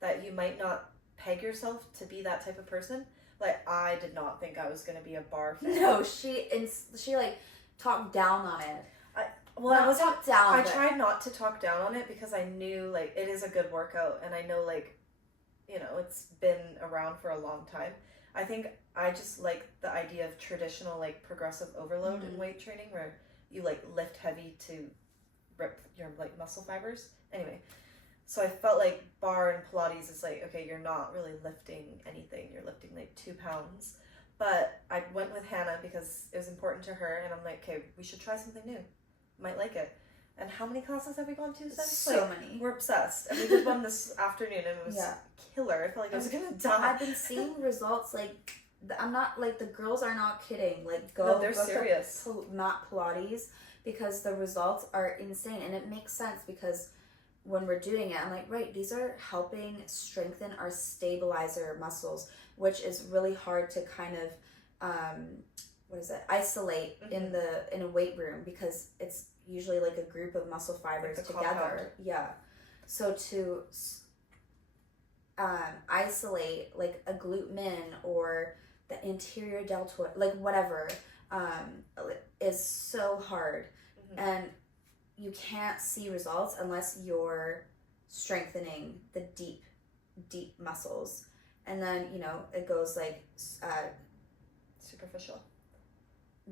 that you might not peg yourself to be that type of person. I did not think I was going to be a bar fan. No, she talked down on it. I tried not to talk down on it, because I knew it is a good workout, and I know it's been around for a long time. I think I just like the idea of traditional progressive overload in weight training, where you lift heavy to rip your muscle fibers. Anyway, so I felt bar and Pilates is okay, you're not really lifting anything, you're lifting 2 pounds. But I went with Hannah because it was important to her, and I'm okay, we should try something new. Might like it. And how many classes have we gone to since? So many. We're obsessed. And we did one this afternoon, and it was killer. I felt I was gonna die. I've been seeing results I'm not the girls are not kidding. They're serious. Mat Pilates, because the results are insane, and it makes sense because when we're doing it, I'm right, these are helping strengthen our stabilizer muscles, which is really hard to kind of isolate in a weight room, because it's usually a group of muscle fibers together. Compound. Yeah. So to isolate a glute min or the anterior deltoid, whatever, is so hard. And you can't see results unless you're strengthening the deep muscles. And then, it goes superficial.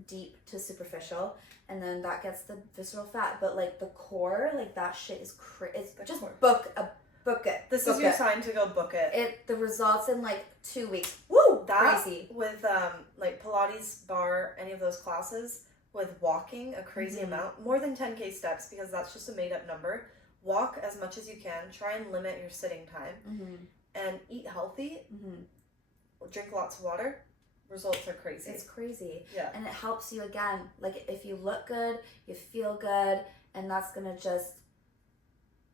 deep to superficial, and then that gets the visceral fat. But like the core, like that shit is it's just core. book it. This is your sign to go book it. The results in like 2 weeks. Woo! That crazy. With like Pilates, bar, any of those classes, with walking a crazy amount, more than 10K steps, because that's just a made up number. Walk as much as you can. Try and limit your sitting time, and eat healthy. Drink lots of water. Results are crazy. It's crazy. Yeah. And it helps you again. Like if you look good, you feel good, and that's gonna just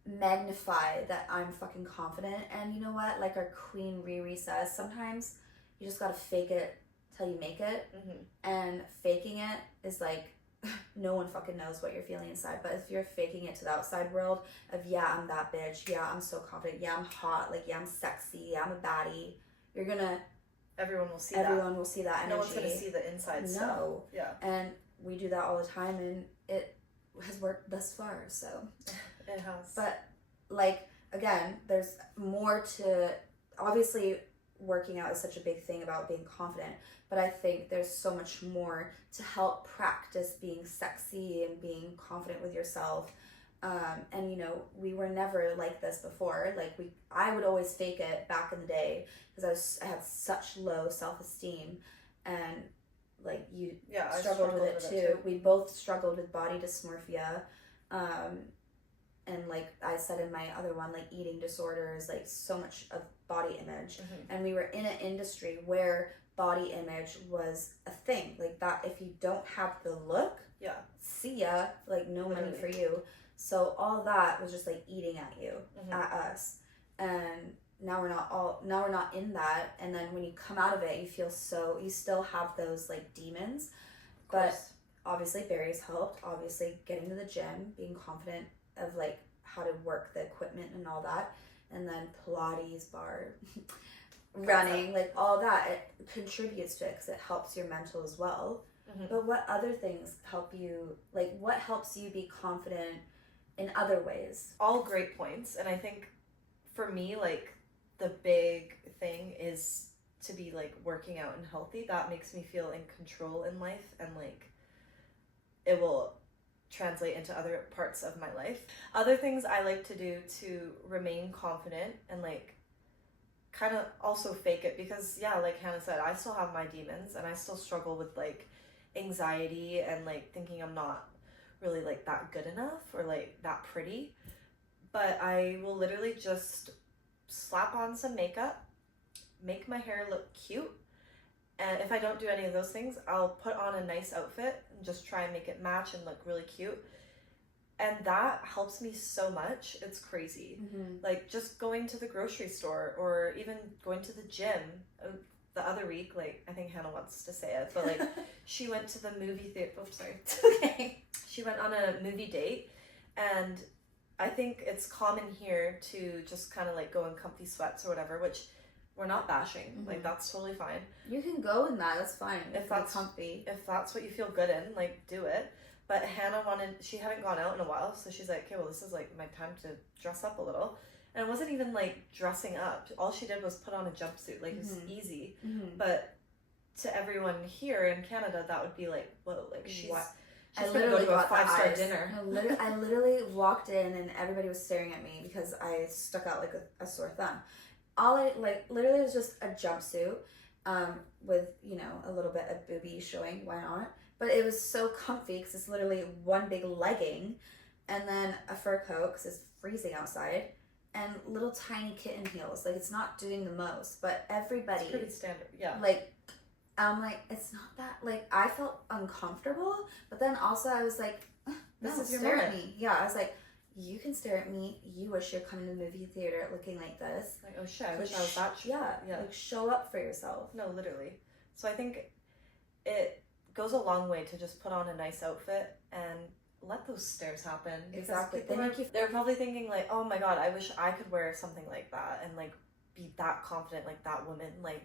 magnify that I'm fucking confident. And you know what? Like our queen Riri says, sometimes you just gotta fake it till you make it. And faking it is like, no one fucking knows what you're feeling inside. But if you're faking it to the outside world of, yeah, I'm that bitch, yeah, I'm so confident, yeah, I'm hot, like, yeah, I'm sexy, yeah, I'm a baddie, you're gonna... Everyone will see that energy. No one's gonna see the inside stuff. No. Yeah. And we do that all the time, and it has worked thus far, so... It has. But, like, again, there's more to... Obviously, working out is such a big thing about being confident, but I think there's so much more to help practice being sexy and being confident with yourself. And you know, we were never like this before. Like I would always fake it back in the day because I had such low self-esteem, and like you struggled with it too. We both struggled with body dysmorphia, and like I said in my other one, like eating disorders, like so much of body image. And we were in an industry where body image was a thing. Like that, if you don't have the look, see ya, like no money for you. So all that was just like eating at you, at us. And now we're not in that. And then when you come out of it, you still have those like demons. But obviously berries helped. Obviously getting to the gym, being confident of like how to work the equipment and all that. And then Pilates, bar, running, like all that, it contributes to it because it helps your mental as well. But what other things help you, like what helps you be confident in other ways? All great points. And I think for me, like the big thing is to be like working out and healthy. That makes me feel in control in life, and like it will translate into other parts of my life. Other things I like to do to remain confident and like kind of also fake it, because like Hannah said, I still have my demons and I still struggle with like anxiety and like thinking I'm not really like that good enough or like that pretty. But I will literally just slap on some makeup, make my hair look cute, and if I don't do any of those things, I'll put on a nice outfit and just try and make it match and look really cute. And that helps me so much. It's crazy. Like just going to the grocery store or even going to the gym. The other week, like I think Hannah wants to say it, but like she went to the movie theater. Oh, sorry. Okay. She went on a movie date, and I think it's common here to just kind of like go in comfy sweats or whatever, which we're not bashing. Like that's totally fine. You can go in that. That's fine. If that's comfy. If that's what you feel good in, like do it. But Hannah she hadn't gone out in a while, so she's like, okay, well this is like my time to dress up a little. And it wasn't even like dressing up. All she did was put on a jumpsuit. Like it's easy. But to everyone here in Canada, that would be like, whoa, like she's gonna go to a 5-star dinner. I literally walked in and everybody was staring at me because I stuck out like a sore thumb. All I like literally was just a jumpsuit, with a little bit of boobie showing. Why not? But it was so comfy because it's literally one big legging, and then a fur coat because it's freezing outside. And little tiny kitten heels. Like, it's not doing the most, but everybody... It's pretty standard, yeah. Like, I'm like, it's not that... Like, I felt uncomfortable, but then also I was like, this is your stare moment. at me. Yeah, I was like, you can stare at me. You wish you're coming to the movie theater looking like this. Like, oh shit, I wish I was that... Yeah, like, show up for yourself. No, literally. So I think it goes a long way to just put on a nice outfit and... let those stares happen. Exactly. They're probably thinking like, oh my god, I wish I could wear something like that and like be that confident like that woman. Like,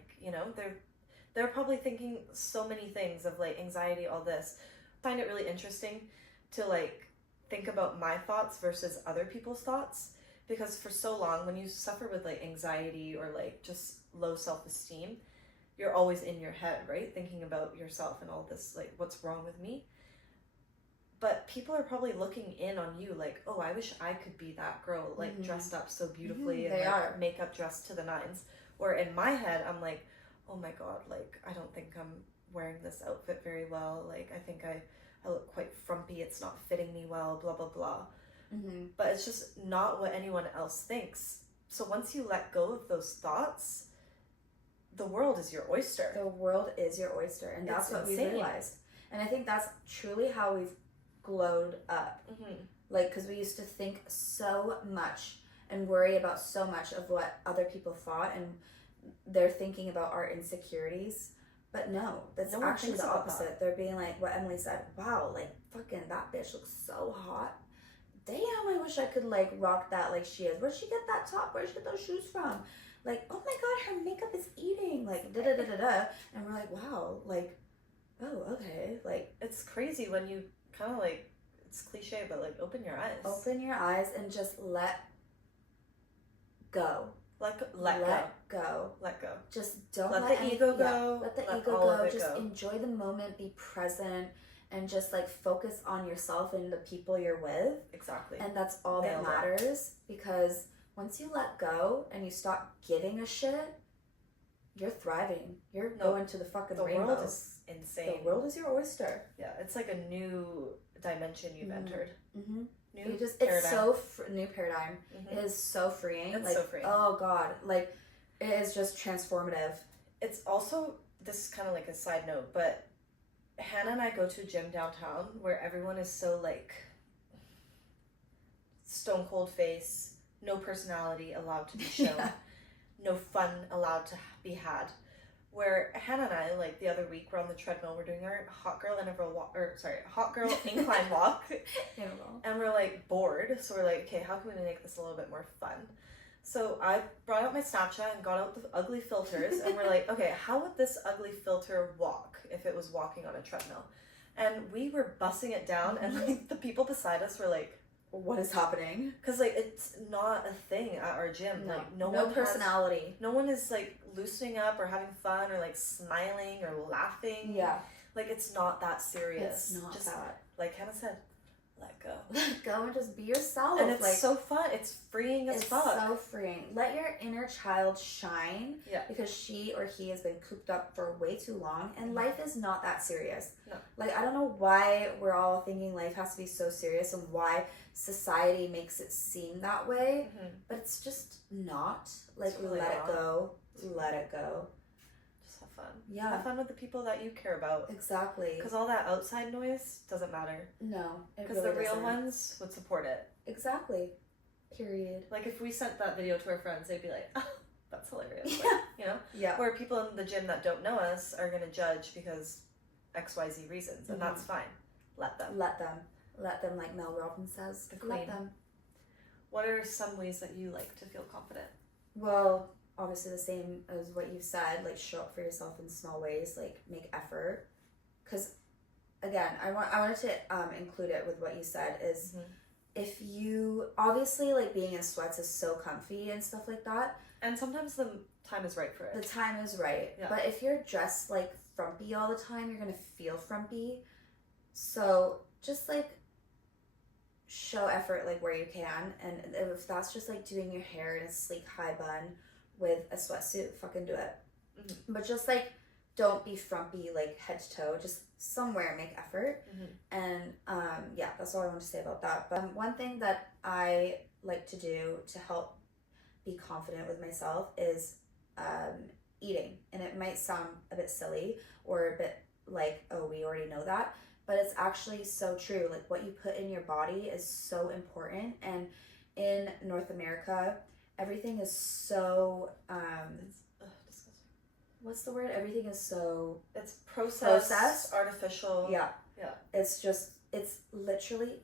they're probably thinking so many things of like anxiety, all this. I find it really interesting to like think about my thoughts versus other people's thoughts, because for so long when you suffer with like anxiety or like just low self-esteem, you're always in your head, right? Thinking about yourself and all this, like, what's wrong with me? But people are probably looking in on you like, oh, I wish I could be that girl, like, dressed up so beautifully and like, makeup dressed to the nines. Or in my head, I'm like, oh my God, like, I don't think I'm wearing this outfit very well. Like, I think I look quite frumpy. It's not fitting me well, blah, blah, blah. But it's just not what anyone else thinks. So once you let go of those thoughts, the world is your oyster. The world is your oyster. And that's what we realized. And I think that's truly how we've glowed up. Like, because we used to think so much and worry about so much of what other people thought, and they're thinking about our insecurities. But no, that's actually the opposite. They're being like what Emily said, wow, like, fucking that bitch looks so hot. Damn, I wish I could like rock that like she is. Where'd she get that top? Where'd she get those shoes from? Like, oh my God, her makeup is eating. Like, da da da da da. And we're like, wow, like, oh, okay. Like, it's crazy when you kind of like, it's cliche, but like, open your eyes. Open your eyes and just let go. Let go. Let go. Just don't let the ego go. Let the ego go. Just enjoy the moment, be present, and just like focus on yourself and the people you're with. Exactly. And that's all that matters, because once you let go and you stop giving a shit, you're thriving. You're going to the fucking rainbow. The world is insane. The world is your oyster. Yeah, it's like a new dimension you've entered. It's so new paradigm. It is so freeing. It's like, so freeing. Oh God, like, it is just transformative. It's also, this is kind of like a side note, but Hannah and I go to a gym downtown where everyone is so like stone cold face, no personality allowed to be shown, no fun allowed to be had. Where Hannah and I, like the other week, we're on the treadmill, we're doing our hot girl incline walk, and we're like bored, so we're like, okay, how can we make this a little bit more fun? So I brought out my Snapchat and got out the ugly filters, and we're like, okay, how would this ugly filter walk if it was walking on a treadmill? And we were bussing it down, and like the people beside us were like, what is happening? Because like it's not a thing at our gym. No, like no personality. No one is like loosening up or having fun or like smiling or laughing. Yeah. Like, it's not that serious. It's not just, that. Like Hannah said, let go. Let go and just be yourself. And it's like, so fun. It's freeing as fuck. It's so freeing. Let your inner child shine. Yeah. Because she or he has been cooped up for way too long. And life is not that serious. No. Like, I don't know why we're all thinking life has to be so serious and why society makes it seem that way. But it's just not. Like, really let it go. Let it go. Just have fun. Yeah. Have fun with the people that you care about. Exactly. Because all that outside noise doesn't matter. No. Because really the real ones would support it. Exactly. Period. Like, if we sent that video to our friends, they'd be like, oh, that's hilarious. Yeah. Like, you know? Yeah. Where people in the gym that don't know us are going to judge because XYZ reasons. And that's fine. Let them. Let them. Let them, like Mel Robbins says. Let them. What are some ways that you like to feel confident? Well, obviously the same as what you said, like show up for yourself in small ways, like make effort. Because again, I wanted to include it with what you said is if you, obviously like being in sweats is so comfy and stuff like that. And sometimes the time is right for it. The time is right. Yeah. But if you're dressed like frumpy all the time, you're going to feel frumpy. So just like show effort like where you can, and if that's just like doing your hair in a sleek high bun with a sweatsuit, fucking do it. But just like don't be frumpy like head to toe, just somewhere make effort. And yeah, that's all I want to say about that. But one thing that I like to do to help be confident with myself is eating. And it might sound a bit silly or a bit like, oh, we already know that, but it's actually so true. Like, what you put in your body is so important. And in North America, everything is so disgusting. What's the word? Everything is so, it's processed, artificial. Yeah. It's literally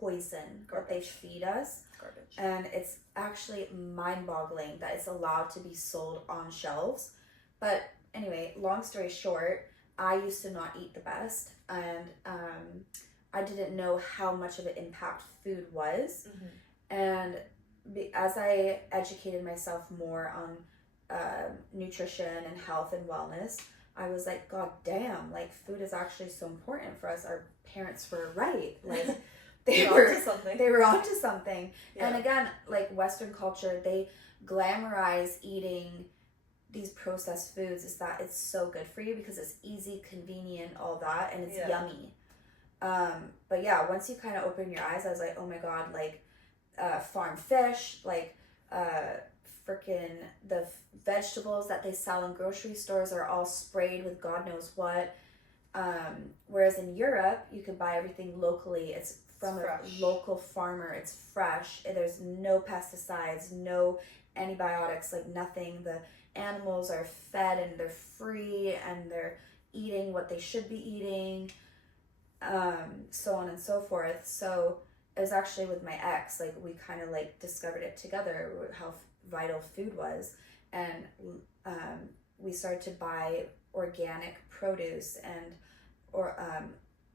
poison. Garbage. What they feed us. Garbage. And it's actually mind-boggling that it's allowed to be sold on shelves. But anyway, long story short, I used to not eat the best, and I didn't know how much of an impact food was. And as I educated myself more on nutrition and health and wellness, I was like, God damn, like food is actually so important for us. Our parents were right. Like they were onto something. Yeah. And again, like Western culture, they glamorize eating these processed foods is that it's so good for you because it's easy, convenient, all that, and it's yummy. But yeah, once you kind of open your eyes, I was like, oh my God, like farm fish, like freaking the vegetables that they sell in grocery stores are all sprayed with God knows what. Whereas in Europe, you can buy everything locally. It's from a local farmer. It's fresh. There's no pesticides, no antibiotics, like nothing. The animals are fed and they're free and they're eating what they should be eating, so on and so forth. So it was actually with my ex, like we kind of like discovered it together, how vital food was. And we started to buy organic produce and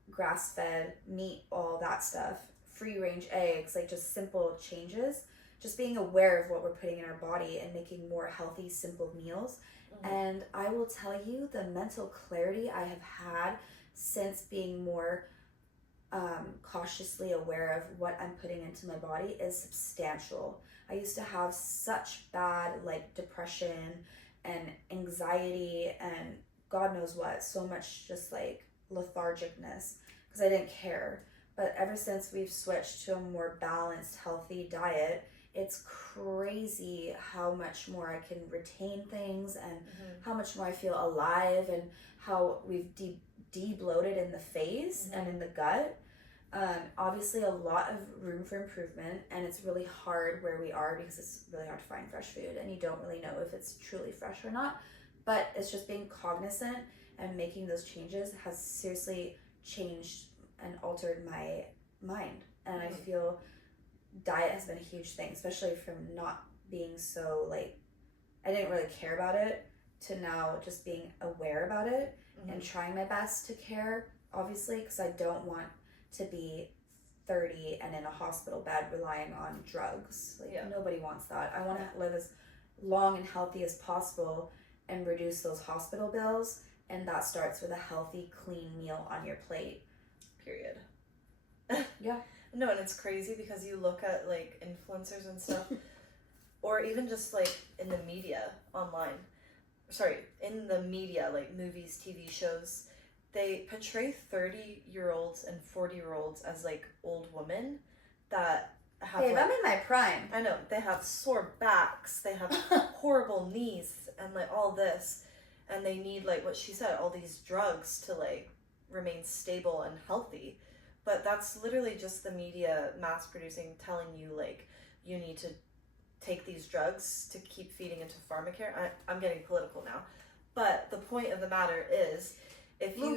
grass-fed meat, all that stuff, free-range eggs, like just simple changes, just being aware of what we're putting in our body and making more healthy, simple meals. Mm-hmm. And I will tell you, the mental clarity I have had since being more cautiously aware of what I'm putting into my body is substantial. I used to have such bad like depression and anxiety and God knows what, so much just like lethargicness because I didn't care. But ever since we've switched to a more balanced, healthy diet, it's crazy how much more I can retain things and how much more I feel alive and how we've de-bloated in the face and in the gut. Obviously a lot of room for improvement, and it's really hard where we are because it's really hard to find fresh food and you don't really know if it's truly fresh or not. But it's just being cognizant and making those changes has seriously changed and altered my mind. And I feel diet has been a huge thing, especially from not being so like, I didn't really care about it to now just being aware about it and trying my best to care, obviously, because I don't want to be 30 and in a hospital bed relying on drugs. Like nobody wants that. I want to live as long and healthy as possible and reduce those hospital bills, and that starts with a healthy, clean meal on your plate. Period. Yeah. No, and it's crazy because you look at like influencers and stuff, or even just like in the media online. In the media, like movies, TV shows, they portray 30-year-olds and 40-year-olds as like old women that have. Hey, I'm in my prime. I know, they have sore backs, they have horrible knees, and like all this, and they need like what she said, all these drugs to like remain stable and healthy. But that's literally just the media mass producing, telling you like you need to take these drugs to keep feeding into pharmacare. I'm getting political now, but the point of the matter is, if you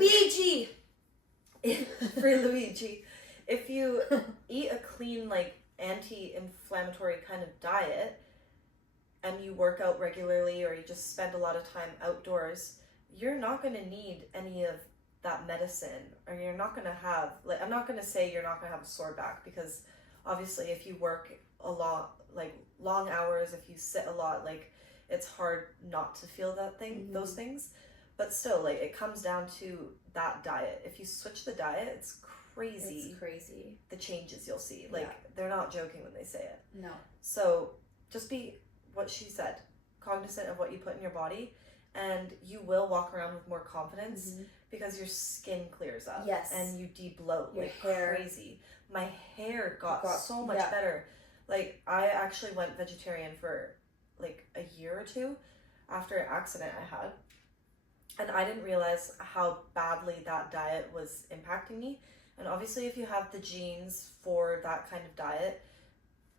free Luigi, if you eat a clean like anti-inflammatory kind of diet and you work out regularly or you just spend a lot of time outdoors, you're not going to need any of that medicine, or you're not going to have like, I'm not going to say you're not going to have a sore back, because obviously if you work a lot, like long hours, if you sit a lot, like it's hard not to feel that thing, those things. But still, like it comes down to that diet. If you switch the diet, it's crazy. It's crazy. The changes you'll see. Like they're not joking when they say it. No. So just be, what she said, cognizant of what you put in your body, and you will walk around with more confidence because your skin clears up. Yes. And you de-bloat your like hair. Crazy. My hair got so much better. Like I actually went vegetarian for like a year or two after an accident I had. And I didn't realize how badly that diet was impacting me. And obviously if you have the genes for that kind of diet,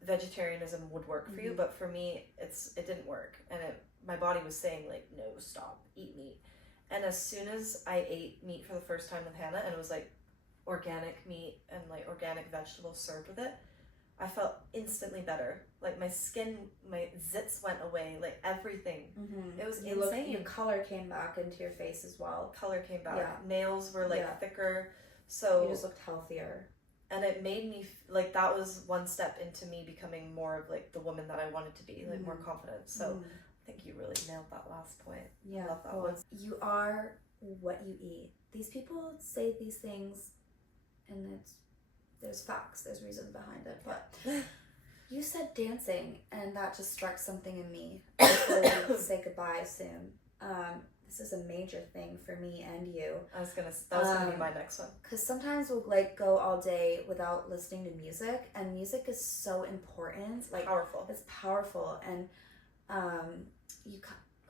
vegetarianism would work for you. But for me, it didn't work. And my body was saying like, no, stop, eat meat. And as soon as I ate meat for the first time with Hannah, and it was like organic meat and like organic vegetables served with it, I felt instantly better. Like my skin, my zits went away, like everything. It was insane. Your color came back into your face as well. Color came back. Nails were like thicker. So you just looked healthier. And it made me, like that was one step into me becoming more of like the woman that I wanted to be, like more confident. So I think you really nailed that last point. Yeah. I love that one. You are what you eat. These people say these things, and there's facts, there's reasons behind it. But you said dancing, and that just struck something in me before we say goodbye soon. This is a major thing for me and you. That was gonna be my next one. Because sometimes we'll like go all day without listening to music, and music is so important. Like Powerful. It's powerful, and you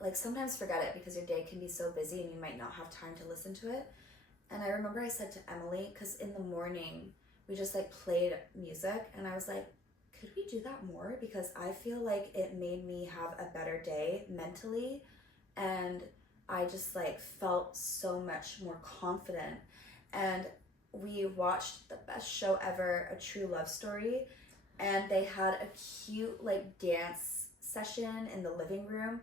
like sometimes forget it because your day can be so busy and you might not have time to listen to it. And I remember I said to Emily, because in the morning we just like played music, and I was like, could we do that more? Because I feel like it made me have a better day mentally, and I just like felt so much more confident. And we watched the best show ever, A True Love Story, and they had a cute like dance session in the living room.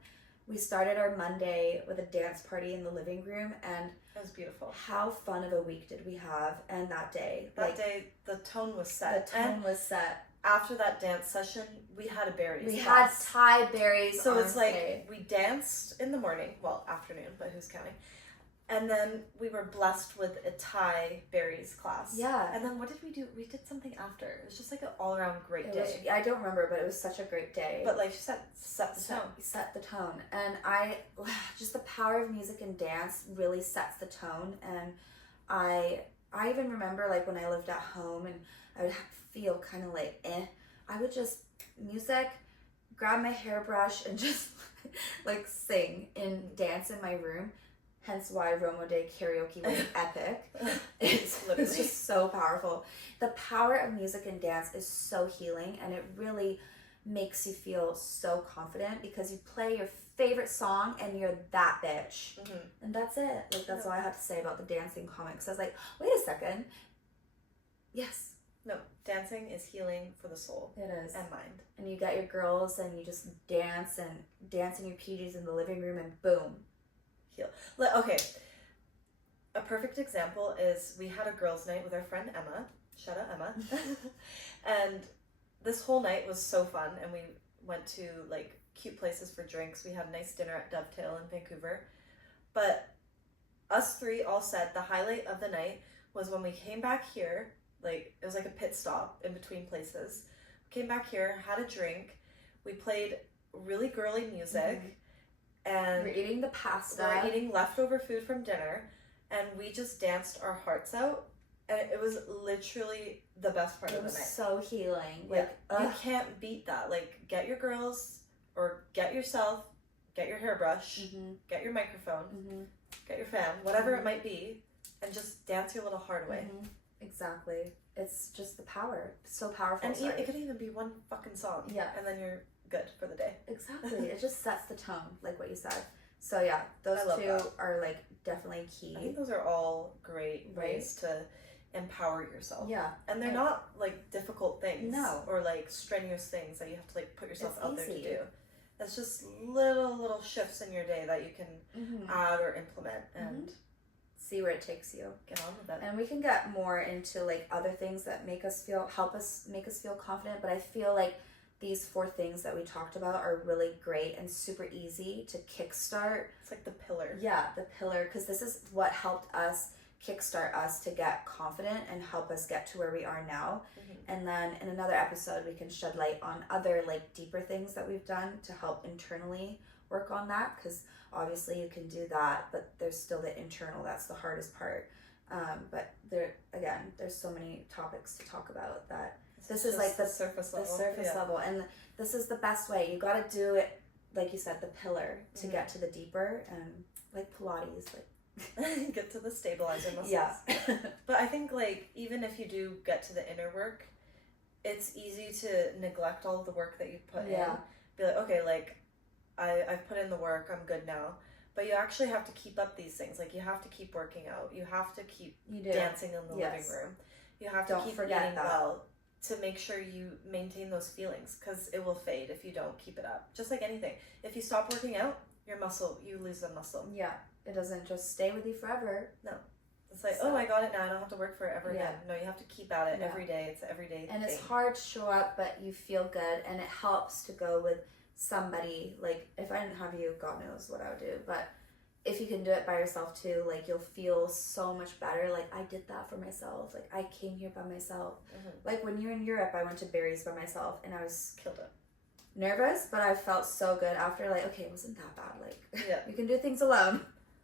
We started our Monday with a dance party in the living room, and it was beautiful. How fun of a week did we have? And that day, the tone was set. The tone was set. After that dance session, we had a berries. We had Thai berries. So it's like we danced in the morning, well, afternoon, but who's counting? And then we were blessed with a Thai berries class. Yeah. And then what did we do? We did something after. It was just like an all-around great day. I don't remember, but it was such a great day. But like you said, set the tone. Set the tone. And just the power of music and dance really sets the tone. And I even remember like when I lived at home and I would feel kind of like I would just music, grab my hairbrush and just like sing and dance in my room. Hence why Romo Day karaoke was epic. It's just so powerful. The power of music and dance is so healing, and it really makes you feel so confident because you play your favorite song and you're that bitch. Mm-hmm. And that's it. Like that's all I have to say about the dancing comics. I was like, wait a second. Yes. No, dancing is healing for the soul. It is. And mind. And you get your girls and you just dance in your PJs in the living room and boom. Heal. Okay, a perfect example is we had a girls' night with our friend Emma. Shout out Emma. And this whole night was so fun, and we went to like cute places for drinks. We had a nice dinner at Dovetail in Vancouver. But us three all said the highlight of the night was when we came back here. Like it was like a pit stop in between places. We came back here, had a drink. We played really girly music. Mm-hmm. And we're eating the pasta. We're eating leftover food from dinner, and we just danced our hearts out, and it was literally the best part of the night. It was so healing. Like you can't beat that. Like get your girls, or get yourself, get your hairbrush, get your microphone, get your fan, whatever it might be, and just dance your little heart away. Exactly. It's just the power. It's so powerful. And it could even be one fucking song. Yeah. And then you're good for the day. Exactly. It just sets the tone, like what you said. So yeah, those two are like definitely key. I think those are all great ways to empower yourself. Yeah. And they're not like difficult things. No. Or like strenuous things that you have to like put yourself out there to do. It's just little shifts in your day that you can add or implement and see where it takes you. Get on with it. And we can get more into like other things that make us feel confident, but I feel like these 4 things that we talked about are really great and super easy to kickstart. It's like the pillar. Yeah, the pillar, because this is what helped us kickstart us to get confident and help us get to where we are now. And then in another episode, we can shed light on other like deeper things that we've done to help internally work on that, because obviously you can do that, but there's still the internal, that's the hardest part. But there's so many topics to talk about that. This is like the surface level, and this is the best way. You got to do it, like you said, the pillar to get to the deeper, and like Pilates, like get to the stabilizer muscles. Yeah. But I think like even if you do get to the inner work, it's easy to neglect all of the work that you've put in. Be like, okay, like I've put in the work, I'm good now. But you actually have to keep up these things. Like you have to keep working out. You have to keep dancing in the living room. You have to keep eating well to make sure you maintain those feelings, because it will fade if you don't keep it up. Just like anything. If you stop working out, you lose the muscle. Yeah. It doesn't just stay with you forever. No. It's like, I got it now. I don't have to work for it ever again. No, you have to keep at it every day. It's an everyday thing. And it's hard to show up, but you feel good, and it helps to go with somebody, like, if I didn't have you, God knows what I would do, but if you can do it by yourself too, like, you'll feel so much better. Like, I did that for myself. Like, I came here by myself. Like, when you're in Europe, I went to Barry's by myself, and I was Killed it. nervous, but I felt so good after. Like, okay, it wasn't that bad. Like, Yeah. you can do things alone.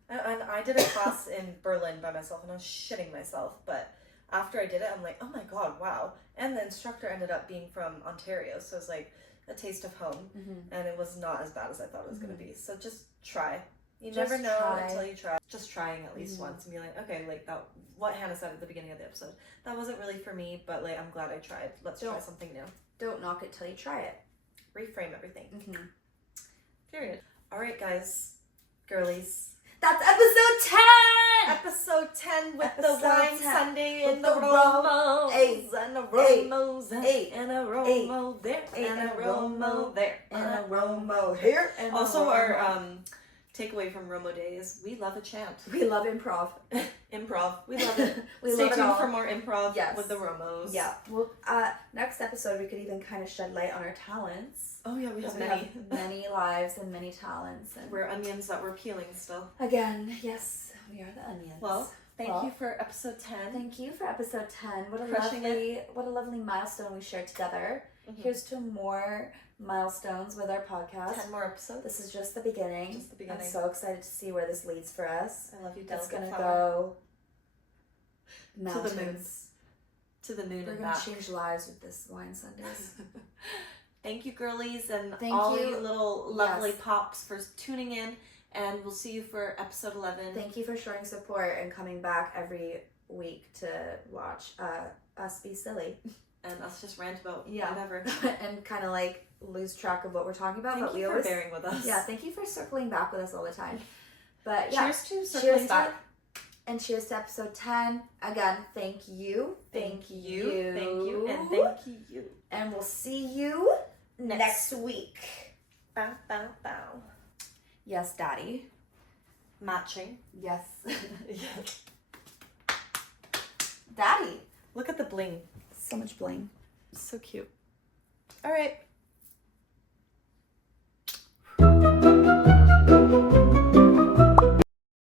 And I did a class in Berlin by myself, and I was shitting myself, but after I did it, I'm like, oh my god, wow. And the instructor ended up being from Ontario, so it was like a taste of home, and it was not as bad as I thought it was going to be. So just try. You Just never know try. until you try. Just trying at least once and be like, okay, like that, what Hannah said at the beginning of the episode, that wasn't really for me, but like, I'm glad I tried. Let's try something new. Don't knock it till you try it. Reframe everything. Period. All right, guys, girlies. That's episode 10! Episode 10 with Episode the wine 10 Sunday with and the the Romos. Ay. And the Romos. Ay. And a Romo there. And a Romo there. And a Romo here. And Also, a our Romo. takeaway from Romo Day is we love a chant. We love improv. Improv. We love it. We Stay love it tuned all. for more improv Yes. with the Romos. Yeah. Well, next episode, we could even kind of shed light on our talents. Oh, yeah, we Because have we many. have many lives and many talents. And We're onions that we're peeling still. again, yes, we are the onions. Well, thank you for episode 10. Thank you for episode 10. Crushing What a lovely milestone we shared together. Here's to more milestones with our podcast. 10 more episodes. This is just the beginning. Just the beginning. I'm so excited to see where this leads for us. I love you, It's delicate gonna flower. go mountains. To the moon. To the moon We're and gonna back. change lives with this wine Sundays. Thank you, girlies, and Thank all you. you little lovely Yes. pops for tuning in. And we'll see you for episode 11. Thank you for showing support and coming back every week to watch us be silly. And us just rant about Yeah. whatever. And kind of like lose track of what we're talking about. Thank but you we for always bearing with us. Yeah, thank you for circling back with us all the time. But yeah, Cheers to circling cheers to back. and cheers to episode 10. Again, thank you. Thank you. Thank you. And thank you. And we'll see you next week. Bow, bow, bow. Yes, Daddy. Matching. Yes. Daddy. Look at the bling. So much bling. So cute. All right.